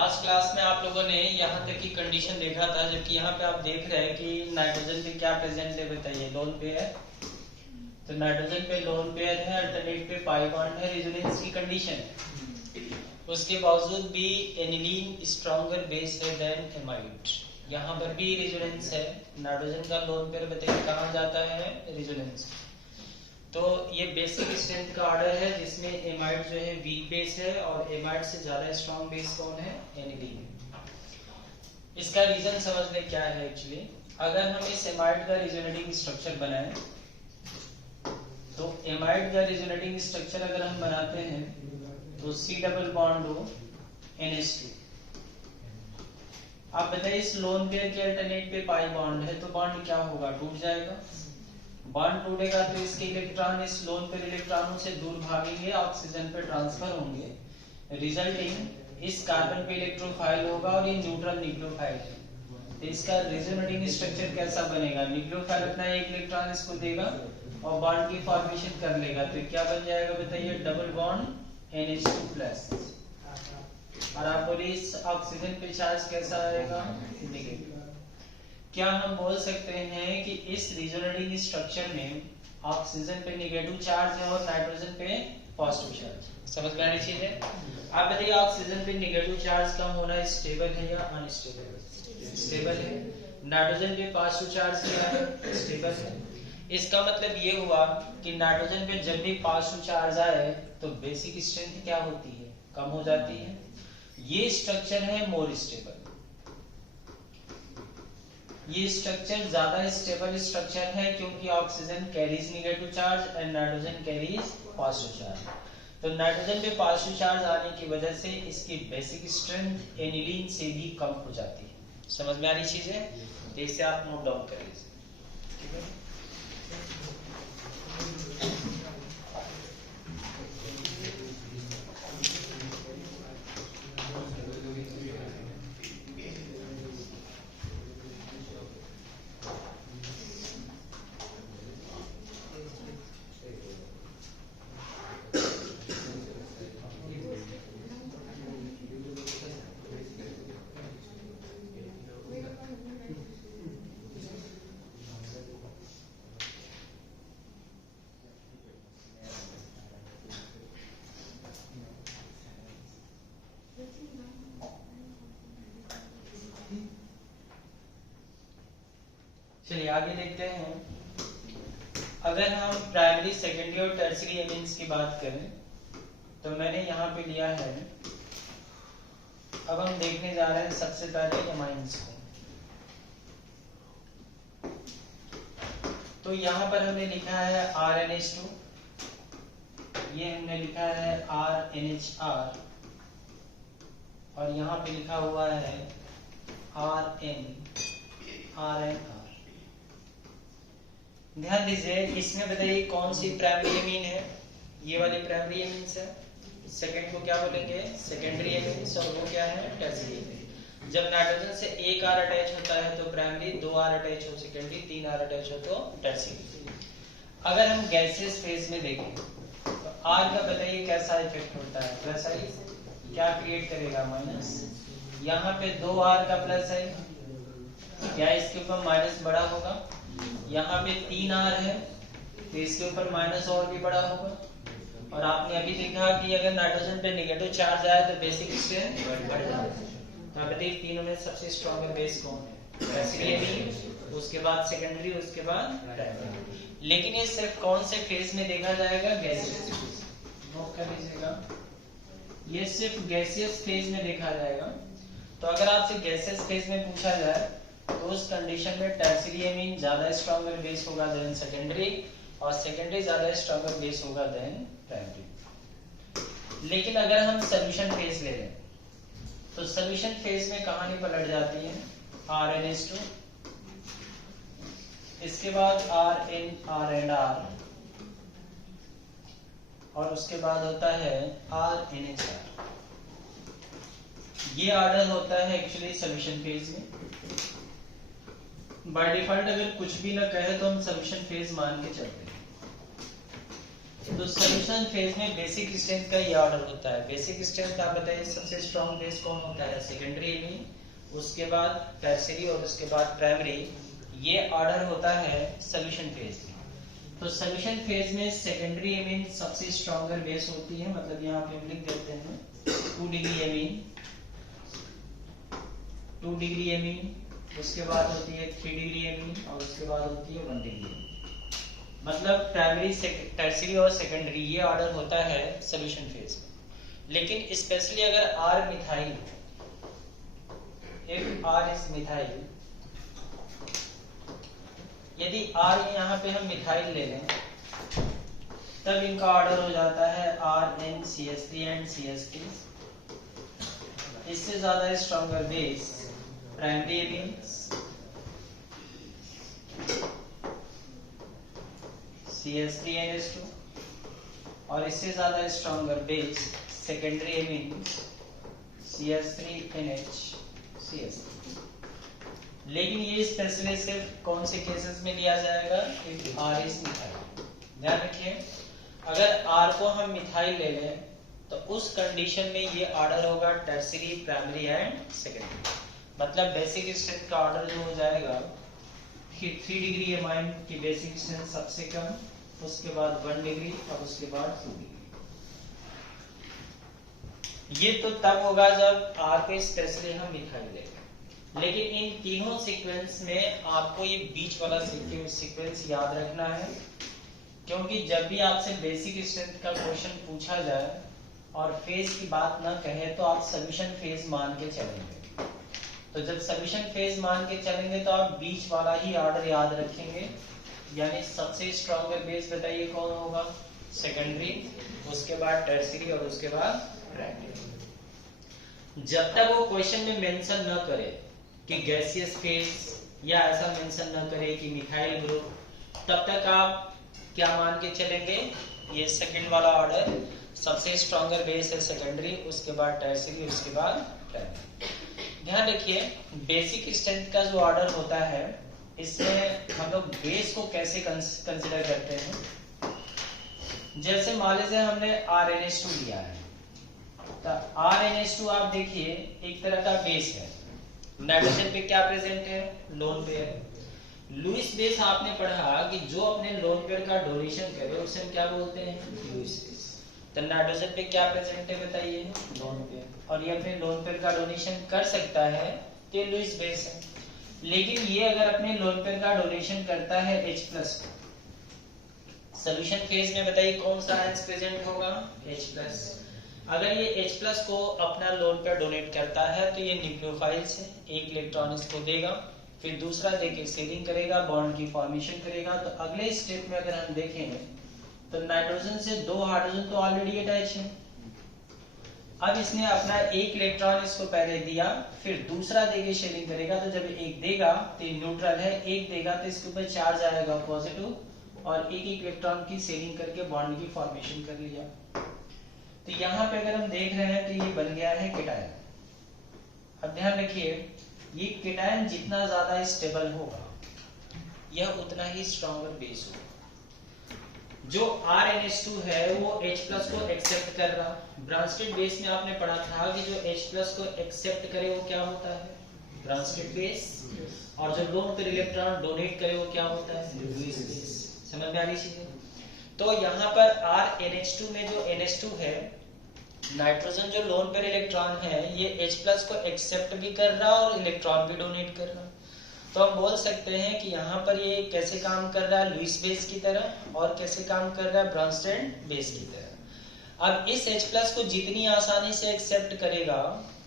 Last class में आप लोगों ने यहाँ तक की कंडीशन देखा था, जबकि यहाँ पे आप देख रहे हैं कि नाइट्रोजन पे क्या प्रेजेंट है, बताइए। लोन पेयर है, तो नाइट्रोजन पे लोन पेयर है, अल्टरनेट पे पाई बॉन्ड है, रेजोनेंस की कंडीशन है। उसके बावजूद भी एनिलीन स्ट्रॉन्गर बेस है देन एमाइड। यहाँ पर भी रेजोनेंस है। नाइट्रोजन का लोन पेयर बताइए कहाँ जाता है, रेजोनेंस। तो ये बेसिक स्ट्रेंथ का ऑर्डर है, जिसमें एमाइड जो है वीक बेस है और एमाइड से ज्यादा स्ट्रॉन्ग बेस कौन है, एनिलीन। इसका रीजन समझ में क्या है एक्चुअली। अगर हम इस एमाइड का रेजोनेटिंग स्ट्रक्चर बनाएं, तो एमाइड का रेजोनेटिंग स्ट्रक्चर अगर हम बनाते हैं तो C डबल बॉन्ड हो NH2। आप बताइए इस लोन पेयर के अल्टरनेट पे पाई बॉन्ड है, तो बॉन्ड क्या होगा, टूट जाएगा। बॉन्ड टूटेगा तो इसके इलेक्ट्रॉन इस लोन पेयर इलेक्ट्रॉनों से दूर भागेंगे, ऑक्सीजन पे ट्रांसफर होंगे, रिजल्टिंग इस कार्बन पे इलेक्ट्रोफाइल होगा और ये न्यूट्रल न्यूक्लियोफाइल है। तो इसका रेजोनेटिंग स्ट्रक्चर कैसा बनेगा, न्यूक्लियोफाइल अपना एक इलेक्ट्रॉन इसको देगा और बॉन्ड की फॉर्मेशन कर लेगा, तो क्या बन जाएगा बताइए, डबल बॉन्ड NH2+। और आप बोलिए इस ऑक्सीजन पे चार्ज कैसा आएगा, नेगेटिव। क्या हम बोल सकते हैं कि इस रेजोनेटिंग स्ट्रक्चर में ऑक्सीजन पे नेगेटिव चार्ज है और नाइट्रोजन पे पॉजिटिव चार्ज। समझ में आ रही चीज है। आप बताइए ऑक्सीजन पे नेगेटिव चार्ज कम होना स्टेबल है या अनस्टेबल, स्टेबल है। नाइट्रोजन पे पॉजिटिव चार्ज क्या है, स्टेबल है। इसका मतलब ये हुआ कि नाइट्रोजन पे जब भी पॉजिटिव चार्ज आए तो बेसिक स्ट्रेंथ क्या होती है, कम हो जाती है। ये स्ट्रक्चर है मोर स्टेबल। ये स्ट्रक्चर ज्यादा स्टेबल स्ट्रक्चर है क्योंकि oxygen carries negative charge and nitrogen carries positive charge. तो नाइट्रोजन पे पॉजिटिव चार्ज आने की वजह से इसकी बेसिक स्ट्रेंथ एनिलीन से भी कम हो जाती है। समझ में आ रही चीज है, तो इसे आप नोट डाउन कर लीजिए, ठीक है। चलिए आगे देखते हैं। अगर हम प्राइमरी, सेकेंडरी और टर्शियरी एमीन्स की बात करें तो मैंने यहाँ पे लिया है। अब हम देखने जा रहे हैं सबसे पहले एमाइन्स को। तो यहाँ पर हमने लिखा है RNH2, ये हमने लिखा है RNHR, और यहाँ पे लिखा हुआ है RNR। ध्यान दीजिए, इसमें बताइए कौन सी प्राइमरी एमीन है, ये वाली प्राइमरी एमीन्स है। सेकंड को क्या बोलेंगे, सेकेंडरी एमीन्स, और वो क्या है, टर्शियरी एमीन। जब नाइट्रोजन से एक R अटैच होता है तो प्राइमरी, 2 R अटैच हो सेकेंडरी, 3 R अटैच हो तो टर्शियरी। अगर हम गैसियस फेज में देखें तो R का बताइए कैसा इफेक्ट होता है, प्लस आई क्या क्रिएट करेगा, माइनस। यहाँ पे 2 R का प्लस है, क्या इसके ऊपर माइनस बड़ा होगा। यहाँ पे 3 R है तो इसके ऊपर माइनस और भी बड़ा होगा। और आपने अभी देखा कि अगर नाइट्रोजन पे नेगेटिव चार्ज आया तो बेसिक स्ट्रेंथ बढ़ जाता है। तो आप बताइए तीनों में सबसे स्ट्रॉन्गर बेस कौन है, टर्शियरी एमीन, उसके बाद सेकेंडरी, उसके बाद प्राइमरी। लेकिन ये सिर्फ कौन से फेज में देखा जाएगा, गैसियस फेज। नोट कर लीजिएगा, ये सिर्फ गैसियस फेज में देखा जाएगा। तो अगर आपसे गैसियस फेज में पूछा जाए तो उस कंडीशन में टर्शियरी एमीन ज्यादा स्ट्रॉन्गर बेस होगा देन सेकेंडरी, और सेकेंडरी ज्यादा स्ट्रॉन्गर बेस होगा देन प्राइमरी। लेकिन अगर हम सोल्यूशन फेज ले लें तो सोल्यूशन फेज में कहानी पलट जाती है, RNH2, इसके बाद RNR, और उसके बाद होता है RNHR। ये ऑर्डर होता है एक्चुअली सोल्यूशन फेज में। बाय डिफॉल्ट अगर कुछ भी ना कहे तो हम सोल्यूशन फेज मान के चलते हैं। तो सॉल्यूशन फेज में बेसिक स्ट्रेंथ का ये ऑर्डर होता है। बेसिक स्ट्रेंथ आप बताइए सबसे स्ट्रॉन्ग बेस कौन होता है? सेकेंडरी एमीन, उसके बाद टर्शियरी और उसके बाद प्राइमरी। ये ऑर्डर होता है सॉल्यूशन फेज में। तो सॉल्यूशन फेज में सेकेंडरी एमीन सबसे स्ट्रॉन्गर बेस होती है, मतलब यहाँ पे हम लिख देते हैं 2 डिग्री एमीन, 2 डिग्री एमीन, उसके बाद होती है 3 डिग्री एमीन और उसके बाद होती है 1 डिग्री एमीन। मतलब प्राइमरी, टर्शियरी और सेकेंडरी ये ऑर्डर होता है सॉल्यूशन फेज में। लेकिन स्पेशली अगर R methyl, if R is methyl, यदि आर यहाँ पे हम मिथाइल ले लें तब इनका ऑर्डर हो जाता है RnCH3 एंड CH3। इससे ज्यादा stronger base primary amines CH3NH2 और इससे ज्यादा stronger base secondary amine CH3NH लेकिन ये स्पेशली सिर्फ कौन से केसेस में लिया जाएगा? If R is methyl. ध्यान रखिए, अगर आर को हम मिथाइल ले लें तो उस कंडीशन में ये ऑर्डर होगा टर्शियरी, प्राइमरी एंड सेकेंडरी। मतलब बेसिक स्ट्रेंथ का ऑर्डर जो हो जाएगा 3 डिग्री एमाइन की बेसिक स्ट्रेंथ सबसे कम, उसके बाद 1 डिग्री और उसके बाद 2 डिग्री। ये तो तब होगा जब आर को स्पेशली हम मिथाइल लेंगे। लेकिन इन तीनों सीक्वेंस में आपको ये बीच वाला सीक्वेंस याद रखना है, क्योंकि जब भी आपसे बेसिक स्ट्रेंथ का क्वेश्चन पूछा जाए और फेज की बात ना कहे तो आप सॉल्यूशन फेज मान के चलेंगे। तो जब सॉल्यूशन फेज मान के चलेंगे तो आप बीच वाला ही ऑर्डर याद रखेंगे, यानी सबसे स्ट्रॉन्गर बेस बताइए कौन होगा? सेकेंडरी, उसके बाद टर्शियरी और उसके बाद प्राइमरी। जब तक वो क्वेश्चन में मेंशन न करे कि गैसियस फेज या ऐसा मेंशन न करे कि मिथाइल ग्रुप, तब तक आप क्या मान के चलेंगे? ये सेकंड वाला ऑर्डर सबसे स्ट्रॉन्गर बेस है सेकेंडरी, उसके बाद टर्शियरी, उसके बाद प्राइमरी। ध्यान रखिए, बेसिक स्ट्रेंथ का जो ऑर्डर होता है इसमें हम लोग बेस को कैसे कंसिडर करते हैं। जैसे मान लीजिए हमने RnH2 लिया है, तो RnH2 आप देखिए एक तरह का बेस है। नाइट्रोजन पे क्या प्रेजेंट है? Lone pair. लुईस बेस आपने पढ़ा कि जो अपने लोन पेयर का डोनेशन करे उसे हम क्या बोलते हैं? Lewis base. तो नाइट्रोजन पे क्या प्रेजेंट है बताइए? Lone pair. और ये अपने लोन पेयर का डोनेशन कर सकता है तो ये लुईस बेस है। लेकिन ये अगर अपने लोन पेयर का डोनेशन करता है H+ सॉल्यूशन फेज में बताइए कौन सा आयंस प्रेजेंट होगा? H+। अगर ये H+ को अपना लोन पेयर डोनेट करता है तो ये न्यूक्लियोफाइल से एक इलेक्ट्रॉन इसको देगा, फिर दूसरा देके सीलिंग करेगा, बॉन्ड की फॉर्मेशन करेगा। तो अगले स्टेप में अगर हम देखें तो नाइट्रोजन से 2 हाइड्रोजन तो ऑलरेडी अटैच है। अब इसने अपना एक इलेक्ट्रॉन इसको पहले दिया, फिर दूसरा देके शेयरिंग करेगा। तो जब एक देगा तो ये न्यूट्रल है, एक देगा तो इसके ऊपर चार्ज आएगा पॉजिटिव, और एक एक इलेक्ट्रॉन की शेयरिंग करके बॉन्ड की फॉर्मेशन कर लिया। तो यहाँ पे अगर हम देख रहे हैं तो ये बन गया है केटायन। अब ध्यान रखिए, ये केटायन जितना ज्यादा स्टेबल होगा यह उतना ही स्ट्रॉन्गर बेस होगा। जो RnH2 है वो H+ को एक्सेप्ट कर रहा। ब्रांस्टेड बेस में आपने पढ़ा था कि जो H+ को एक्सेप्ट करे वो क्या होता है? ब्रांस्टेड बेस। और जो लोन पेयर इलेक्ट्रॉन डोनेट करे वो क्या होता है? Lewis base. समझ में आ रही चीजें? तो यहाँ पर RnH2 में जो NH2 है, नाइट्रोजन जो लोन पेयर इलेक्ट्रॉन है ये H+ को एक्सेप्ट भी कर रहा और इलेक्ट्रॉन भी डोनेट कर रहा। तो हम बोल सकते हैं कि यहाँ पर ये कैसे काम कर रहा है? लुईस बेस की तरह। और कैसे काम कर रहा है? ब्रांस्टेड बेस की तरह। अब इस H+ को जितनी आसानी से एक्सेप्ट करेगा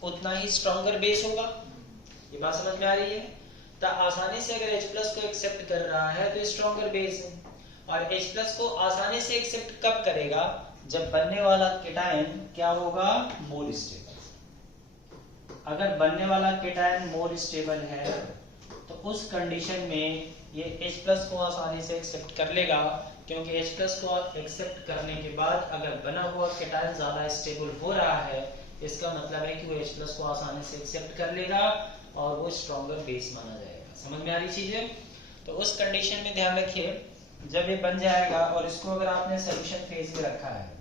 उतना ही स्ट्रॉन्गर बेस होगा। ये बात समझ में आ रही है? तो आसानी से अगर H+ को एक्सेप्ट कर रहा है तो स्ट्रॉन्गर बेस है। और H+ को आसानी से एक्सेप्ट कब करेगा? जब बनने वाला केटायन क्या होगा? More stable. अगर बनने वाला केटायन मोर स्टेबल है तो उस कंडीशन में ये H+ को आसानी से एक्सेप्ट कर लेगा, क्योंकि H+ को एक्सेप्ट करने के बाद अगर बना हुआ केटायन ज्यादा स्टेबल हो रहा है इसका मतलब है कि वो H+ को आसानी से एक्सेप्ट कर लेगा और वो स्ट्रॉन्गर बेस माना जाएगा। समझ में आ रही चीजें? तो उस कंडीशन में ध्यान रखिए, जब ये बन जाएगा और इसको अगर आपने सोल्यूशन फेज में रखा है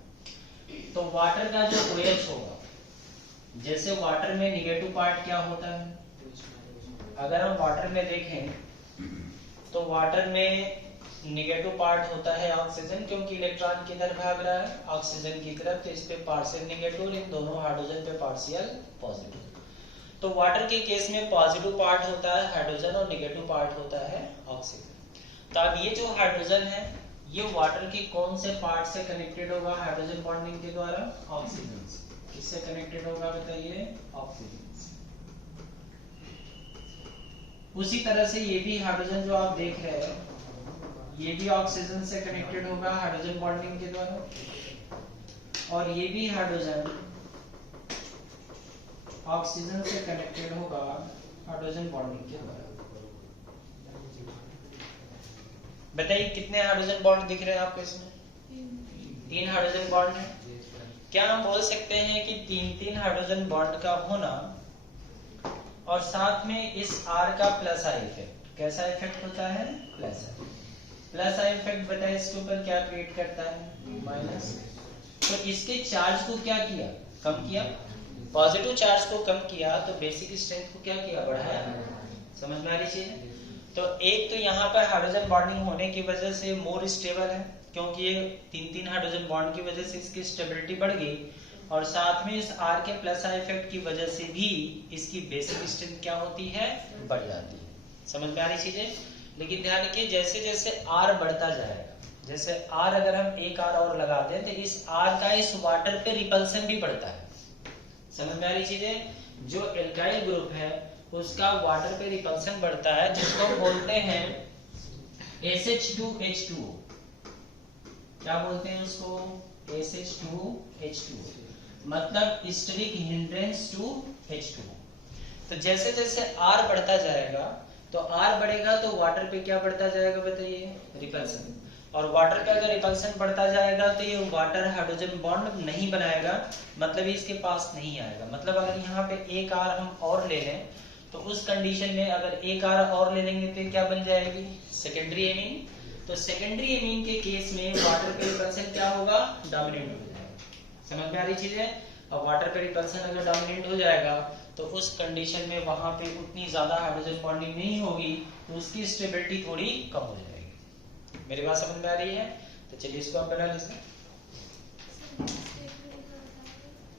तो वाटर का जो OH होगा, जैसे वाटर में निगेटिव पार्ट क्या होता है, अगर हम वाटर में देखें तो वाटर में निगेटिव पार्ट होता है ऑक्सीजन, क्योंकि इलेक्ट्रॉन किधर भाग रहा है, ऑक्सीजन की तरफ, तो इस पे पार्शियल निगेटिव और इन दोनों हाइड्रोजन पे पार्शियल पॉजिटिव। तो वाटर के केस में पॉजिटिव पार्ट होता है हाइड्रोजन और निगेटिव पार्ट होता है ऑक्सीजन। तो अब ये जो हाइड्रोजन है ये वाटर के कौन से पार्ट से कनेक्टेड होगा हाइड्रोजन बॉन्डिंग के द्वारा, ऑक्सीजन से। किससे कनेक्टेड होगा बताइए, ऑक्सीजन से। उसी तरह से ये भी हाइड्रोजन जो आप देख रहे हैं ये भी ऑक्सीजन से कनेक्टेड होगा हाइड्रोजन बॉन्डिंग के द्वारा, और ये भी हाइड्रोजन ऑक्सीजन से कनेक्टेड होगा हाइड्रोजन बॉन्डिंग के द्वारा। बताइए कितने हाइड्रोजन बॉन्ड दिख रहे हैं आपको इसमें, 3 हाइड्रोजन बॉन्ड है। क्या हम बोल सकते हैं कि 3 हाइड्रोजन बॉन्ड का होना और साथ में इस R का प्लस आई इफेक्ट, कैसा इफेक्ट होता है, प्लस आई इफेक्ट, बताइए इसके ऊपर क्या क्रिएट करता है, माइनस। तो इसके चार्ज को क्या किया, कम किया, पॉजिटिव चार्ज को कम किया, तो बेसिक स्ट्रेंथ को क्या किया, बढ़ाया। समझ में आ रही चीज। तो एक तो यहाँ पर हाइड्रोजन बॉन्डिंग होने की वजह से मोर स्टेबल है, क्योंकि ये 3 हाइड्रोजन बॉन्ड की वजह से इसकी स्टेबिलिटी बढ़ गई, और साथ में इस R के प्लस आई इफेक्ट की वजह से भी इसकी बेसिक स्ट्रेंथ क्या होती है, बढ़ जाती है। समझ में आ रही चीजें। लेकिन ध्यान रखिए जैसे जैसे R बढ़ता जाएगा, जैसे R अगर हम एक R और लगाते हैं तो इस R का इस वाटर पे रिपल्सन भी बढ़ता है। समझ में आ रही चीजें। जो एल्काइल ग्रुप है उसका वाटर पे रिपल्सन बढ़ता है, जिसको हम बोलते हैं SH2H2O। क्या बोलते हैं उसको, SH2H2O, मतलब स्टेरिक हिंड्रेंस टू H2O। तो जैसे जैसे R बढ़ता जाएगा तो R बढ़ेगा तो वाटर पे क्या बढ़ता जाएगा बताइए, रिपल्सन। और वाटर पे अगर रिपल्सन बढ़ता जाएगा तो ये वाटर हाइड्रोजन बॉन्ड नहीं बनाएगा, मतलब इसके पास नहीं आएगा। मतलब अगर यहाँ पे एक R हम और ले लें तो उस कंडीशन में अगर एक R और ले लेंगे तो क्या बन जाएगी, सेकेंडरी एमीन। तो सेकेंडरी एमीन के केस में वाटर पे रिपल्सन क्या होगा, डोमिनेंट हो जाएगा। समझ में आ रही चीज है। अब वाटर पे रिपल्सन अगर डोमिनेंट हो जाएगा तो उस कंडीशन में वहां पे उतनी ज्यादा हाइड्रोजन बॉन्डिंग नहीं होगी, तो उसकी स्टेबिलिटी थोड़ी कम हो जाएगी। मेरी बात समझ में आ रही है। तो चलिए इसको आप बना लीजिए।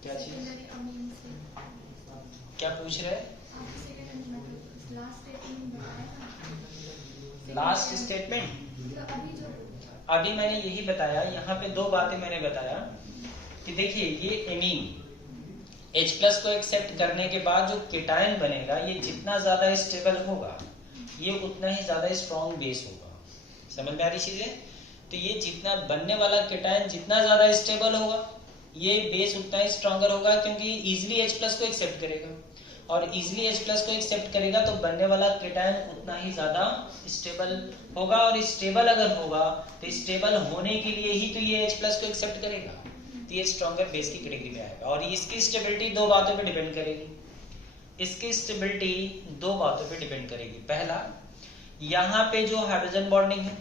क्या चीज, क्या पूछ रहे हैं, लास्ट स्टेटमेंट। अभी मैंने यही बताया, यहाँ पे 2 बातें मैंने बताया कि देखिए ये एमीन H+ को एक्सेप्ट करने के बाद जो केटायन बनेगा ये जितना ज्यादा स्टेबल होगा ये उतना ही ज्यादा स्ट्रॉन्ग बेस होगा। समझ में आ रही चीजें। तो ये जितना बनने वाला केटायन जितना ज्यादा स्टेबल होगा ये बेस उतना ही स्ट्रॉन्गर होगा, क्योंकि इजिली H+ को एक्सेप्ट करेगा, और इजिली H+ को एक्सेप्ट करेगा तो बनने वाला केटायन उतना ही ज्यादा स्टेबल होगा। और स्टेबल अगर होगा तो स्टेबल होने के लिए ही तो ये H+ को एक्सेप्ट करेगा, तो ये स्ट्रॉन्गर बेस की कैटेगरी में आएगा। और इसकी स्टेबिलिटी 2 बातों पे डिपेंड करेगी। इसकी स्टेबिलिटी 2 बातों पे डिपेंड करेगी। पहला, यहाँ पे जो हाइड्रोजन बॉन्डिंग है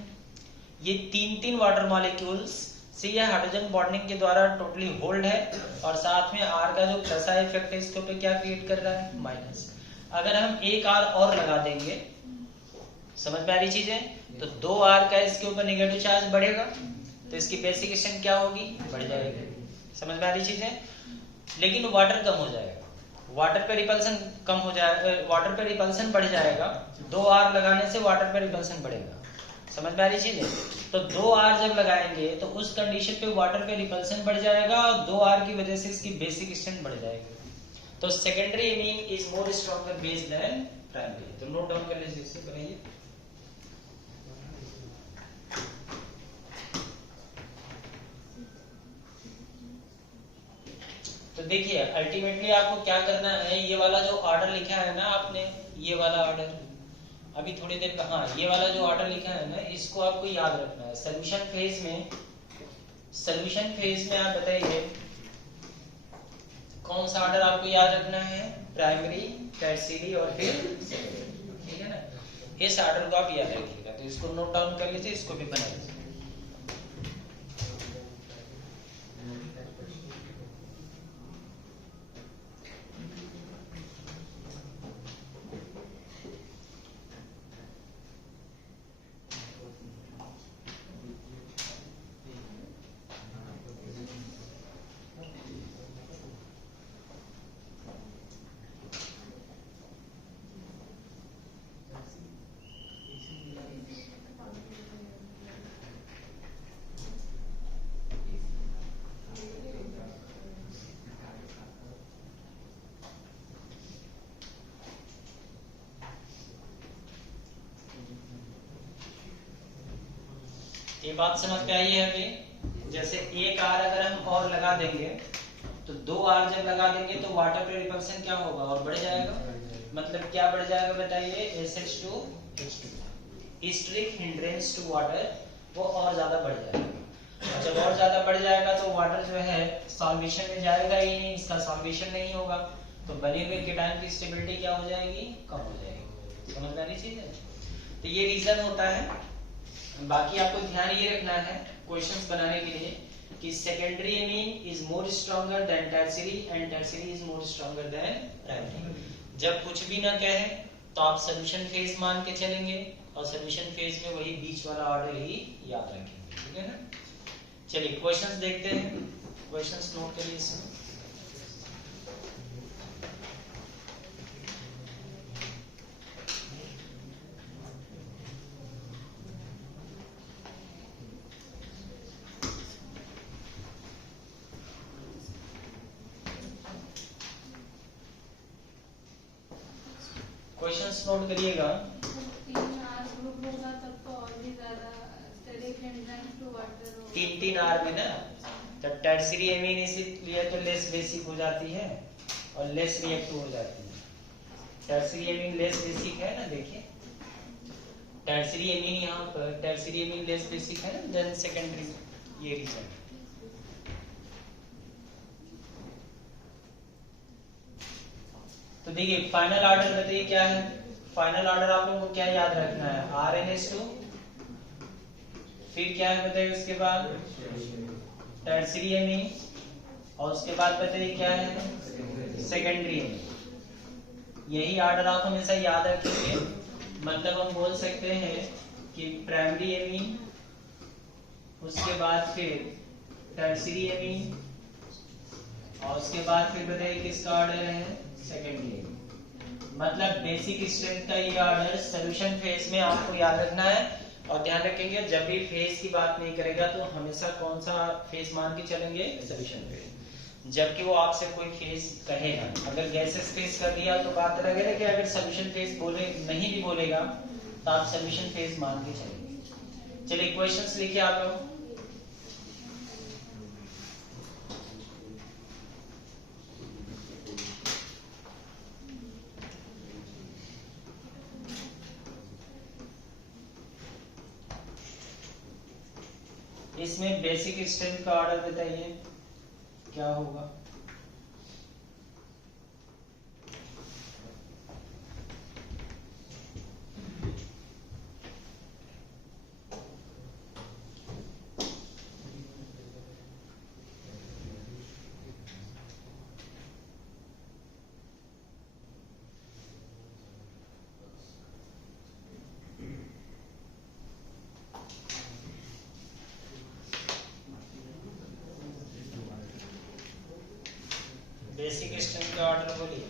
ये 3 वाटर मॉलिक्यूल्स से ये हाइड्रोजन बॉन्डिंग के द्वारा टोटली होल्ड है, और साथ में R का जो प्लस आई इफेक्ट है इसके ऊपर क्या क्रिएट कर रहा है, माइनस। अगर हम एक R और लगा देंगे, समझ में आ रही चीजें, तो 2 R का इसके ऊपर नेगेटिव चार्ज बढ़ेगा तो इसकी बेसिक स्ट्रेंथ क्या होगी, बढ़ जाएगी। समझ में आ रही चीजें। लेकिन वाटर कम हो जाएगा, वाटर पे रिपल्सन कम हो जाएगा, वाटर पे रिपल्सन बढ़ जाएगा। 2 R लगाने से वाटर पे रिपल्सन बढ़ेगा। समझ में आ रही चीज है। तो 2 R जब लगाएंगे तो उस कंडीशन पे वाटर पे रिपल्सन बढ़ जाएगा, और 2 R की वजह से इसकी बेसिक स्ट्रेंथ बढ़ जाएगी। तो secondary amine is more stronger base than primary. तो नोट डाउन कर लीजिए, इससे बनाइए। तो देखिए अल्टीमेटली आपको क्या करना है, ये वाला जो ऑर्डर लिखा है ना आपने, ये वाला ऑर्डर अभी थोड़ी देर का, हाँ ये वाला जो ऑर्डर लिखा है ना इसको आपको याद रखना है। सोल्यूशन फेज में आप बताइए कौन सा ऑर्डर आपको याद रखना है, प्राइमरी, टर्शियरी और फिर सेकेंडरी। ठीक है ना, इस ऑर्डर को आप याद रखिएगा। तो इसको नोट डाउन कर लीजिए, इसको भी बना लीजिए। ये बात समझ में आई है अभी? जैसे एक आर अगर हम और लगा देंगे तो 2 आर जब लगा देंगे तो वाटर पे रिपल्सन क्या होगा, और बढ़ जाएगा। मतलब क्या बढ़ जाएगा बताइए, SH2H2, historic hindrance to water वो और ज्यादा बढ़ जाएगा। जब और ज्यादा बढ़ जाएगा तो वाटर जो है सॉल्वेशन में जाएगा ही नहीं, इसका सॉल्वेशन नहीं होगा, तो बने हुए कीटाणु की स्टेबिलिटी क्या हो जाएगी, कम हो जाएगी। समझ में आ रही चीज है? तो ये रीजन होता है। बाकी आपको ध्यान ये रखना है क्वेश्चंस बनाने के लिए कि secondary amine is more stronger than tertiary and tertiary is more stronger than primary. जब कुछ भी ना कहे तो आप सॉल्यूशन फेज मान के चलेंगे और सॉल्यूशन फेज में वही बीच वाला ऑर्डर ही याद रखेंगे, ठीक है ना। चलिए क्वेश्चंस देखते हैं, क्वेश्चंस नोट करिए इसमें। क्वेश्चंस नोट करिएगा। 3 आर में ना, तब टर्शियरी एमीन इसलिए तो लेस बेसिक हो जाती है और लेस रिएक्टिव हो जाती है। टर्शियरी एमीन लेस बेसिक है ना, देखिए टर्शियरी एमीन यहाँ पर टर्शियरी एमीन लेस बेसिक है ना देन सेकेंडरी, ये रीजन। तो देखिए फाइनल ऑर्डर बताइए क्या है। फाइनल ऑर्डर आप लोगों को क्या याद रखना है, RNH2, फिर क्या है बताइए उसके बाद टर्शियरी एमीन, और उसके बाद बताइए क्या है, सेकेंडरी एमीन। यही ऑर्डर आप हमेशा याद रखेंगे। मतलब हम बोल सकते हैं कि प्राइमरी एमीन, उसके बाद फिर टर्शियरी एमीन, और उसके बाद फिर बताइए किसका ऑर्डर है, सेकेंडरी एमीन। मतलब बेसिक स्ट्रेंथ का ये ऑर्डर सॉल्यूशन फेज में आपको याद रखना है। और ध्यान रखेंगे जब भी फेज की बात नहीं करेगा तो हमेशा कौन सा फेज मान के चलेंगे, सॉल्यूशन फेज। जबकि वो आपसे कोई फेज कहेगा, अगर गैसेस फेज कर दिया तो बात अलग है कि अगर सॉल्यूशन फेज बोले नहीं भी बोलेगा तो आप सॉल्यूशन फेज मान के चलेंगे। चलिए क्वेश्चंस लिखिए आप लोग। इसमें बेसिक स्ट्रेंथ का ऑर्डर बताइए क्या होगा। बेसिक स्ट्रेंथ का ऑर्डर बोलिए।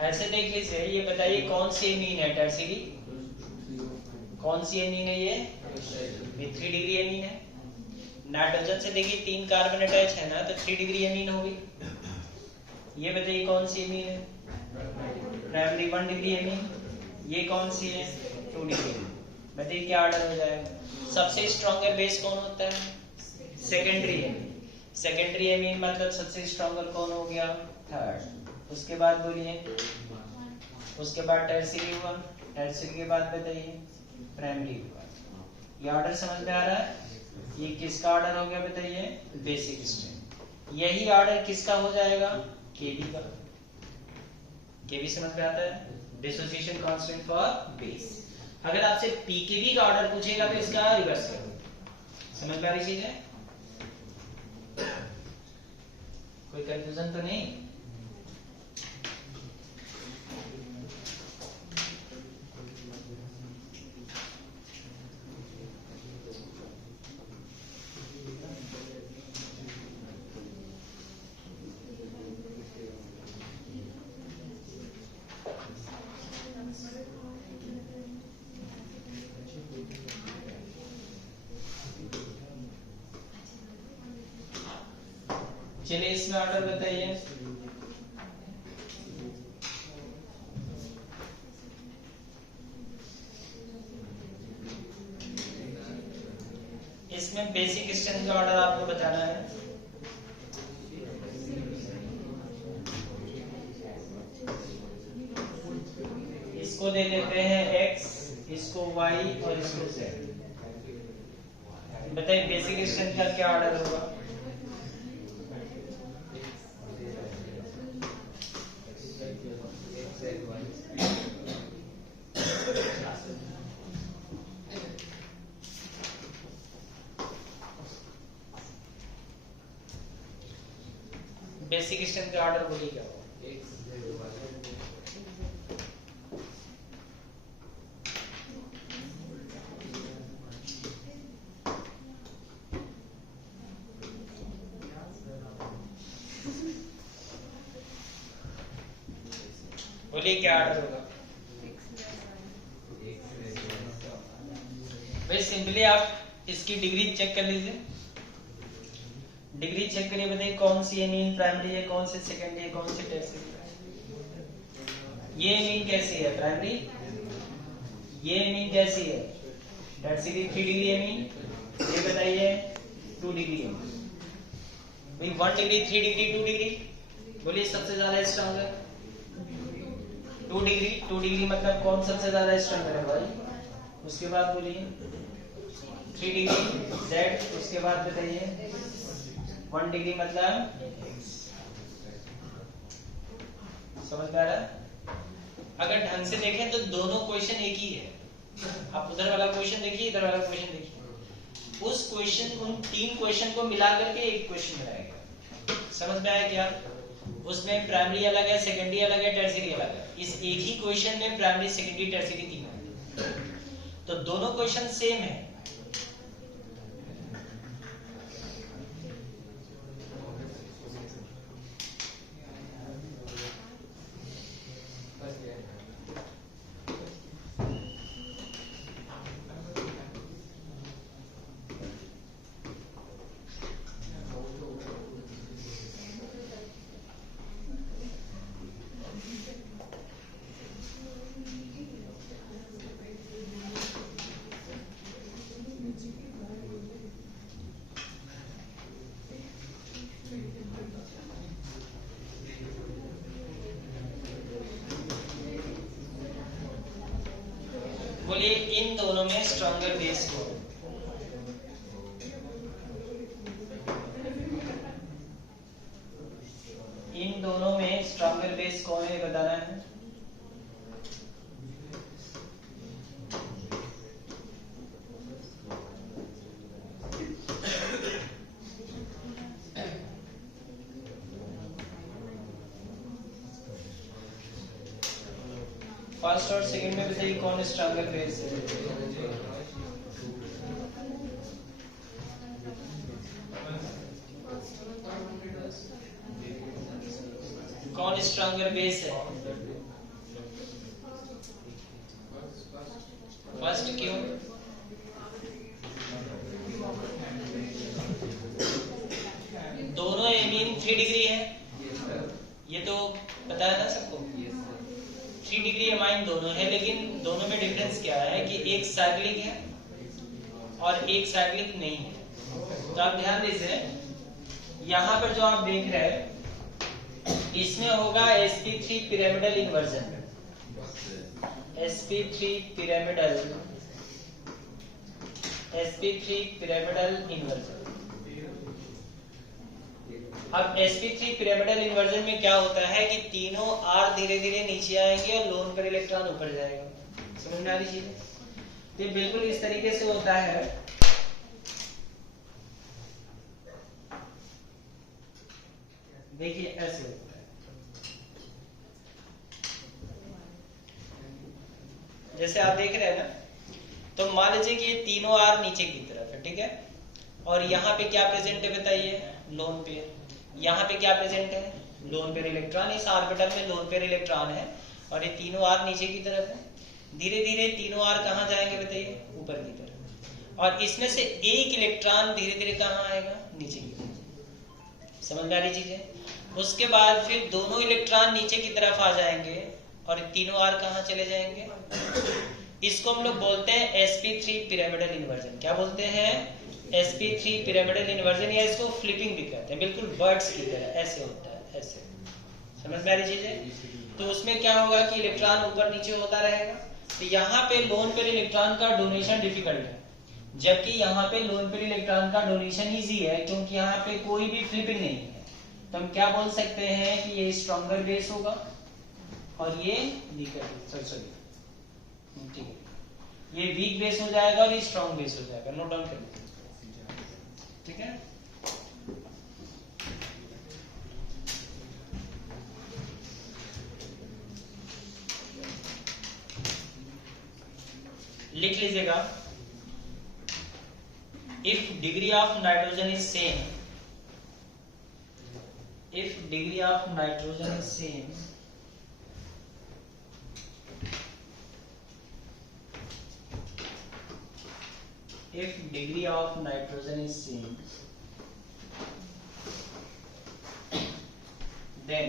ऐसे देख लीजिए, ये बताइए कौन सी एमीन है, टर्शियरी कौन सी एमीन है, ये 3 डिग्री एमीन है। नाइट्रोजन से देखिए 3 कार्बन अटैच है ना, तो 3 डिग्री एमीन होगी। ये बताइए कौन सी एमीन है, प्राइमरी 1 डिग्री एमीन। ये कौन सी है, 2 डिग्री। बताइए क्या ऑर्डर हो जाएगा। सबसे स्ट्रॉन्गर बेस कौन होता है, सेकेंडरी एमीन। सेकेंडरी एमीन मतलब सबसे स्ट्रॉन्गर कौन हो गया, 3rd। उसके बाद बोलिए, उसके बाद टर्शियरी हुआ, टर्शियरी के बाद बताइए प्राइमरी हुआ। ये ऑर्डर समझ में आ रहा है। ये किसका ऑर्डर हो गया बताइए, बेसिक स्ट्रेंथ। यही ऑर्डर किसका हो जाएगा, केबी का। केबी समझ में आता है, डिसोसिएशन कांस्टेंट फॉर बेस। अगर आपसे पीकेबी का ऑर्डर पूछेगा तो इसका रिवर्स करो। समझ में आ रही चीज है, कोई कंफ्यूजन तो नहीं। चलिए इसमें ऑर्डर बताइए। इसमें बेसिक स्ट्रेंथ का ऑर्डर आपको बताना है। इसको दे देते हैं x, इसको y और इसको z। बताइए बेसिक स्ट्रेंथ का क्या ऑर्डर होगा? बेसिक स्ट्रेंथ का ऑर्डर बोलिए क्या होगा? बोलिए क्या ऑर्डर होगा? भाई सिंपली आप इसकी डिग्री चेक कर लीजिए। डिग्री चेक करिए, बताइए कौन सी मीन प्राइमरी है, कौन सी सेकेंडरी है, कौन सी टर्शियरी है। ये मीन कैसी है? प्राइमरी। ये मीन कैसी है? टर्शियरी। 3 डिग्री है मीन। ये बताइए 2 डिग्री है भाई। 1 डिग्री, 3 डिग्री, 2 डिग्री। बोलिए सबसे ज्यादा स्ट्रॉन्ग है 2 डिग्री। 2 डिग्री मतलब कौन सबसे ज्यादा स्ट्रॉन्ग है भाई? उसके बाद बोलिए 3 डिग्री Z। उसके बाद बताइए 1 डिग्री मतलब समझ में आ रहा है? अगर ढंग से देखें तो दोनों क्वेश्चन एक ही है। आप उधर वाला क्वेश्चन देखिए, इधर वाला क्वेश्चन देखिए। उस क्वेश्चन, उन 3 क्वेश्चन को मिला करके एक क्वेश्चन बनाएगा। समझ में आया क्या? उसमें प्राइमरी अलग है, सेकेंडरी अलग है, टर्शियरी अलग है। इस एक ही क्वेश्चन में प्राइमरी, सेकेंडरी, टर्शियरी तीनों है। तो दोनों क्वेश्चन सेम है। बोलिए इन दोनों में स्ट्रॉन्गर बेस कौन? इन दोनों में स्ट्रॉन्गर बेस कौन है बताना है। फर्स्ट और सेकंड में बताइए कौन स्ट्रॉन्गर बेस है। कौन स्ट्रॉन्गर बेस है? फर्स्ट। क्यों? दोनों मीन 3 डिग्री है, ये तो पता है ना सबको। 3 डिग्री अमाइन दोनों है, लेकिन दोनों में डिफरेंस क्या है कि एक साइक्लिक है और एक साइक्लिक नहीं है। तो आप ध्यान दीजिए, यहां पर जो आप देख रहे हैं इसमें होगा sp3 pyramidal inversion. sp3 pyramidal inversion. अब sp3 पिरामिडल इन्वर्जन में क्या होता है कि तीनों R धीरे धीरे नीचे आएंगे और लोन पर इलेक्ट्रॉन ऊपर जाएगा। समझ में आ रही चीज? ये बिल्कुल इस तरीके से होता है। देखिए ऐसे होता है। जैसे आप देख रहे हैं ना, तो मान लीजिए कि ये तीनों R नीचे की तरफ है, ठीक है। और यहाँ पे क्या प्रेजेंट है बताइए? Lone pair. यहाँ पे क्या प्रेजेंट है? Lone pair electron. इस ऑर्बिटल में लोन पेयर इलेक्ट्रॉन है और ये तीनों R नीचे की तरफ है। धीरे धीरे तीनों R कहाँ जाएंगे बताइए? ऊपर की तरफ। और इसमें से एक इलेक्ट्रॉन धीरे धीरे कहाँ आएगा? नीचे की तरफ। समझ में आ रही चीजें। उसके बाद फिर दोनों इलेक्ट्रॉन नीचे की तरफ आ जाएंगे और तीनों आर कहाँ चले जाएंगे। इसको हम लोग बोलते हैं sp3 पिरामिडल इन्वर्जन। क्या बोलते हैं? sp3 पिरामिडल इन्वर्जन, या इसको फ्लिपिंग भी कहते हैं। बिल्कुल बर्ड्स की तरह ऐसे होता है, ऐसे। समझ में आ रही चीजें। तो उसमें क्या होगा कि इलेक्ट्रॉन ऊपर नीचे होता रहेगा। तो यहाँ पे लोन पेयर इलेक्ट्रॉन का डोनेशन डिफिकल्ट है, जबकि यहाँ पे लोन पेयर इलेक्ट्रॉन का डोनेशन इजी है, क्योंकि यहाँ पे कोई भी फ्लिपिंग नहीं है। तो हम क्या बोल सकते हैं कि ये स्ट्रॉन्गर बेस होगा और ये वीकर, सॉरी ठीक है, ये वीक बेस हो जाएगा और ये स्ट्रॉन्ग बेस हो जाएगा। नोट डाउन कर लीजिए, ठीक है। लिख लीजिएगा, if degree of nitrogen is same, if degree of nitrogen is same, if degree of nitrogen is same, then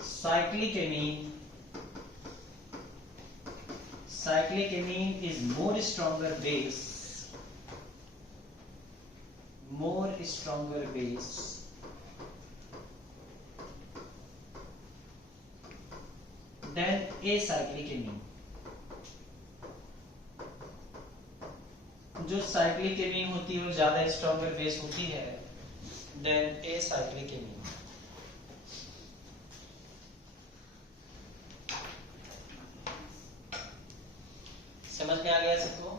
cyclic amine is more stronger base than acyclic amine। जो cyclic amine होती है वो ज्यादा स्ट्रॉन्गर बेस होती है then acyclic amine. समझ में आ गया सबको?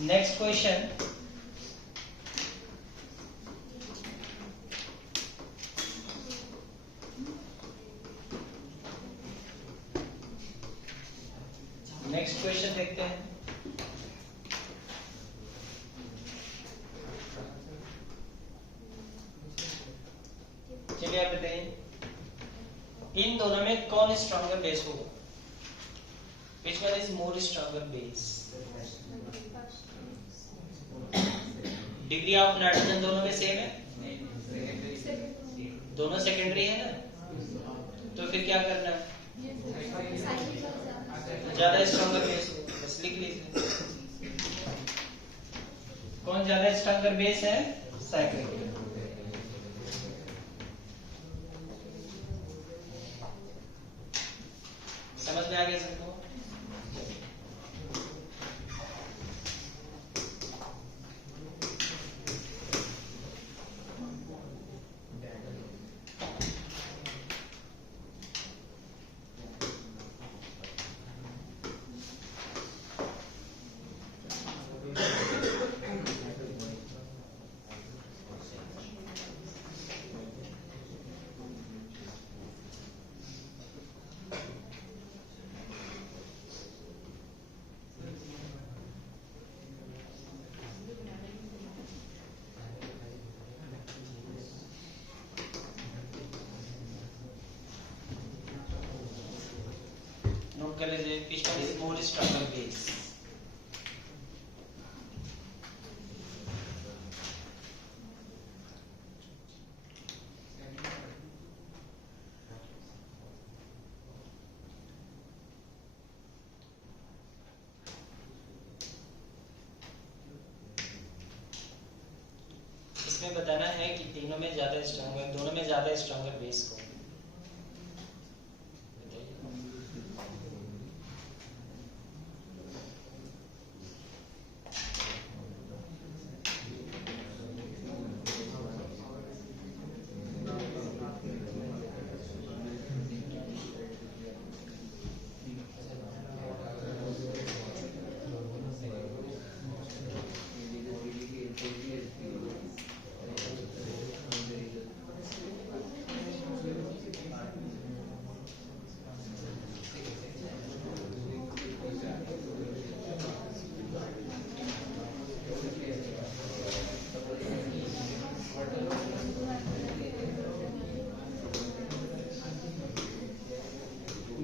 नेक्स्ट क्वेश्चन, नेक्स्ट क्वेश्चन देखते हैं। चलिए आप बताइए, इन दोनों में कौन स्ट्रॉन्गर बेस होगा? Which one is more stronger base? Degree of nitrogen दोनों में सेम है, दोनों सेकेंडरी है ना, तो फिर क्या करना है? ज्यादा स्ट्रॉन्गर बेस हो, बस लिख लीजिए। कौन ज्यादा स्ट्रॉन्गर बेस है? साइक्लिक। समझ में आ गया सबको? नोट कर लीजिए, which one is more stronger base? इसमें बताना है कि तीनों में ज्यादा स्ट्रॉन्गर, दोनों में ज्यादा स्ट्रॉन्गर बेस को।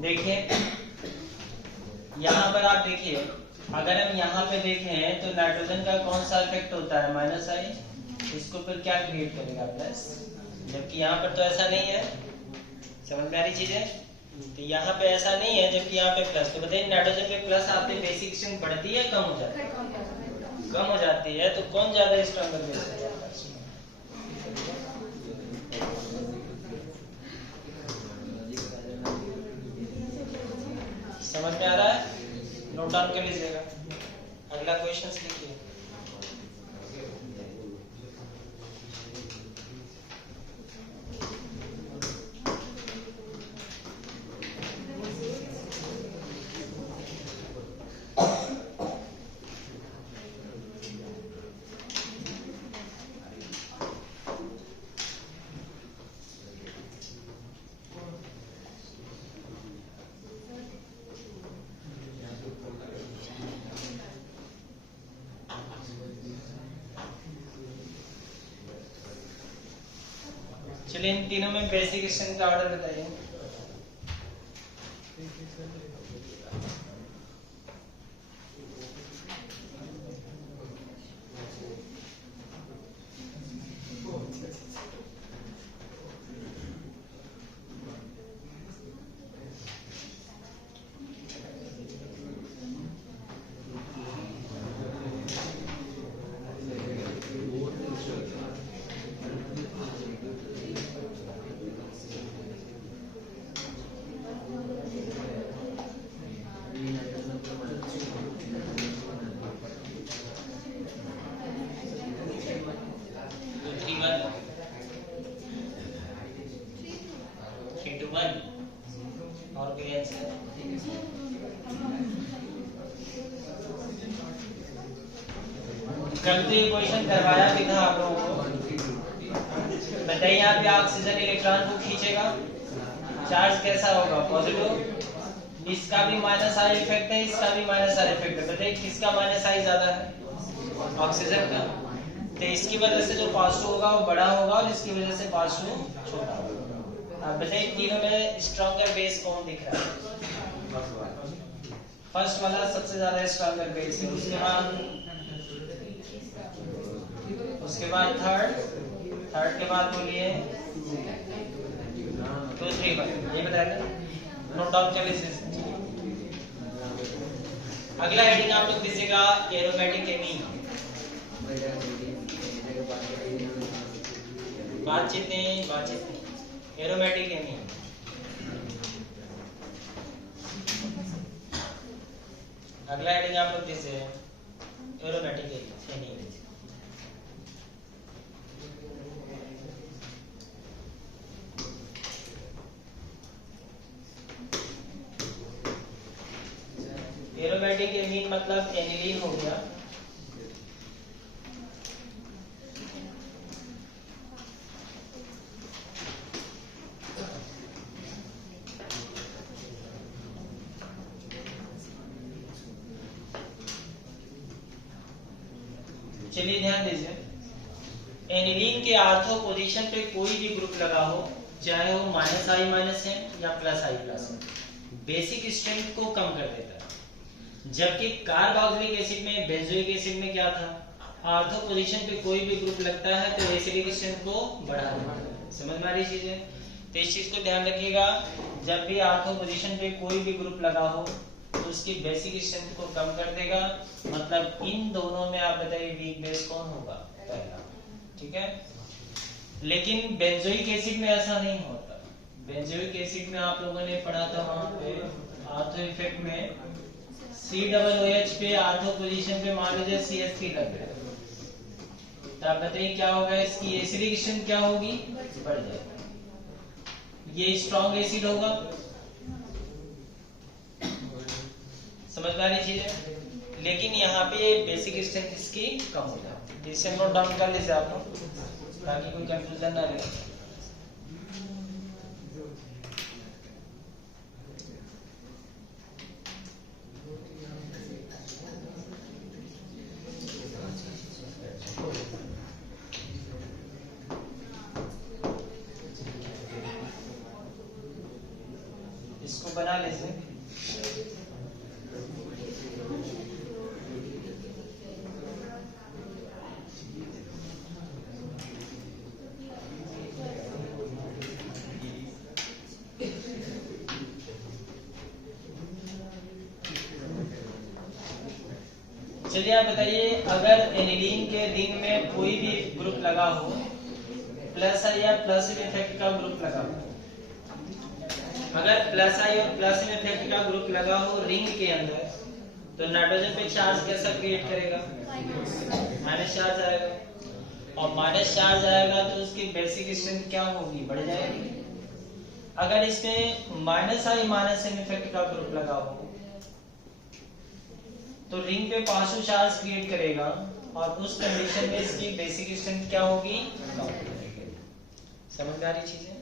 देखिए यहाँ पर आप देखिए अगर हम यहाँ पे देखें तो नाइट्रोजन का कौन सा इफेक्ट होता है, माइनस आई, इसको फिर क्या क्रिएट करेगा, प्लस, जबकि यहाँ पर तो ऐसा नहीं है। समझ में आ रही चीज है? तो यहाँ पे ऐसा नहीं है, जबकि यहाँ पे प्लस। तो बताइए नाइट्रोजन पे प्लस आते बेसिक स्ट्रेंथ बढ़ती है, कम हो जाती है? कम हो जाती है। तो कौन ज्यादा स्ट्रॉन्गर बेस है? समझ में आ रहा है? नोट डाउन कर लीजिएगा। अगला क्वेश्चन लिखिए। चलिए इन तीनों में बेसिक स्ट्रेंथ का ऑर्डर बताइए। कल तो ये क्वेश्चन करवाया भी था आप लोगों को। बताइए यहाँ पे ऑक्सीजन इलेक्ट्रॉन को खींचेगा, चार्ज कैसा होगा, पॉजिटिव। इसका भी माइनस आई इफेक्ट है, इसका भी माइनस आई इफेक्ट है। बताइए किसका माइनस आई ज्यादा है, ऑक्सीजन का। तो इसकी वजह से जो पॉजिटिव होगा वो बड़ा होगा और इसकी वजह से पॉजिटिव छोटा होगा। अब बताइए तीनों में स्ट्रॉन्गर बेस कौन दिख रहा है? फर्स्ट वाला सबसे ज्यादा स्ट्रॉन्गर बेस है, उसके बाद थर्ड के बाद बोलिए 2 3 1, ये बताया था। नोट डाउन कर लीजिए। अगला हेडिंग आप लोग दीजिएगा एरोमेटिक एमीन। बातचीत एरोमेटिक एमीन। अगला हेडिंग आप लोग दीजिए एरोमेटिक एमीन। एरोमेटिक एमीन मतलब एनिलीन हो गया। चलिए ध्यान दीजिए, एनिलीन के आर्थो पोजीशन पे कोई भी ग्रुप लगा हो, चाहे वो माइनस आई माइनस है या प्लस आई प्लस है, बेसिक स्ट्रेंथ को कम कर देता है। जबकि कार्बोक्सिलिक एसिड में, बेंजोइक एसिड में क्या था, आर्थो पोजीशन पे कोई भी ग्रुप लगता है तो एसिडिक स्ट्रेंथ को बढ़ा देता है। समझ में आ रही चीज है? तो इस चीज को ध्यान रखिएगा, जब भी आर्थो पोजीशन पे कोई भी ग्रुप लगा हो तो उसकी बेसिक स्ट्रेंथ को कम कर देगा। मतलब इन दोनों में आप बताइए वीक बेस कौन होगा, पहला। ठीक है, लेकिन बेंजोइक एसिड में ऐसा नहीं होता। बेंजोइक एसिड में आप लोगों ने पढ़ा था वहां पे आर्थो इफेक्ट में COOH पे आर्थो पोजीशन पे मान लीजिए CH3 लग गया, तो आप बताइए क्या होगा, इसकी एसिडिक स्ट्रेंथ क्या होगी, बढ़ जाएगी। ये स्ट्रॉन्ग एसिड होगा। समझ में आ रही चीज है? लेकिन यहाँ पे बेसिक स्ट्रेंथ इसकी कम हो जाती है। इसे नोट डाउन कर लीजिए आप लोग ताकि कोई कंफ्यूजन ना रहे। इसको बना लीजिए। चलिए आप बताइए, अगर एनिलीन के रिंग में कोई भी ग्रुप लगा हो, प्लस आई या प्लस इफेक्ट का ग्रुप लगा हो, अगर प्लस आई और प्लस इफेक्ट का ग्रुप लगा हो रिंग के अंदर, तो नाइट्रोजन पे चार्ज कैसा क्रिएट करेगा? माइनस चार्ज आएगा, और माइनस चार्ज आएगा तो उसकी बेसिक स्ट्रेंथ क्या होगी? बढ़ जाएगी। अगर इसमें minus I minus an effect का ग्रुप लगा हो तो रिंग पे पॉजिटिव चार्ज क्रिएट करेगा, और उस कंडीशन में इसकी बेसिक स्ट्रेंथ क्या होगी? कम हो जाएगी। समझ में आ रही चीजें?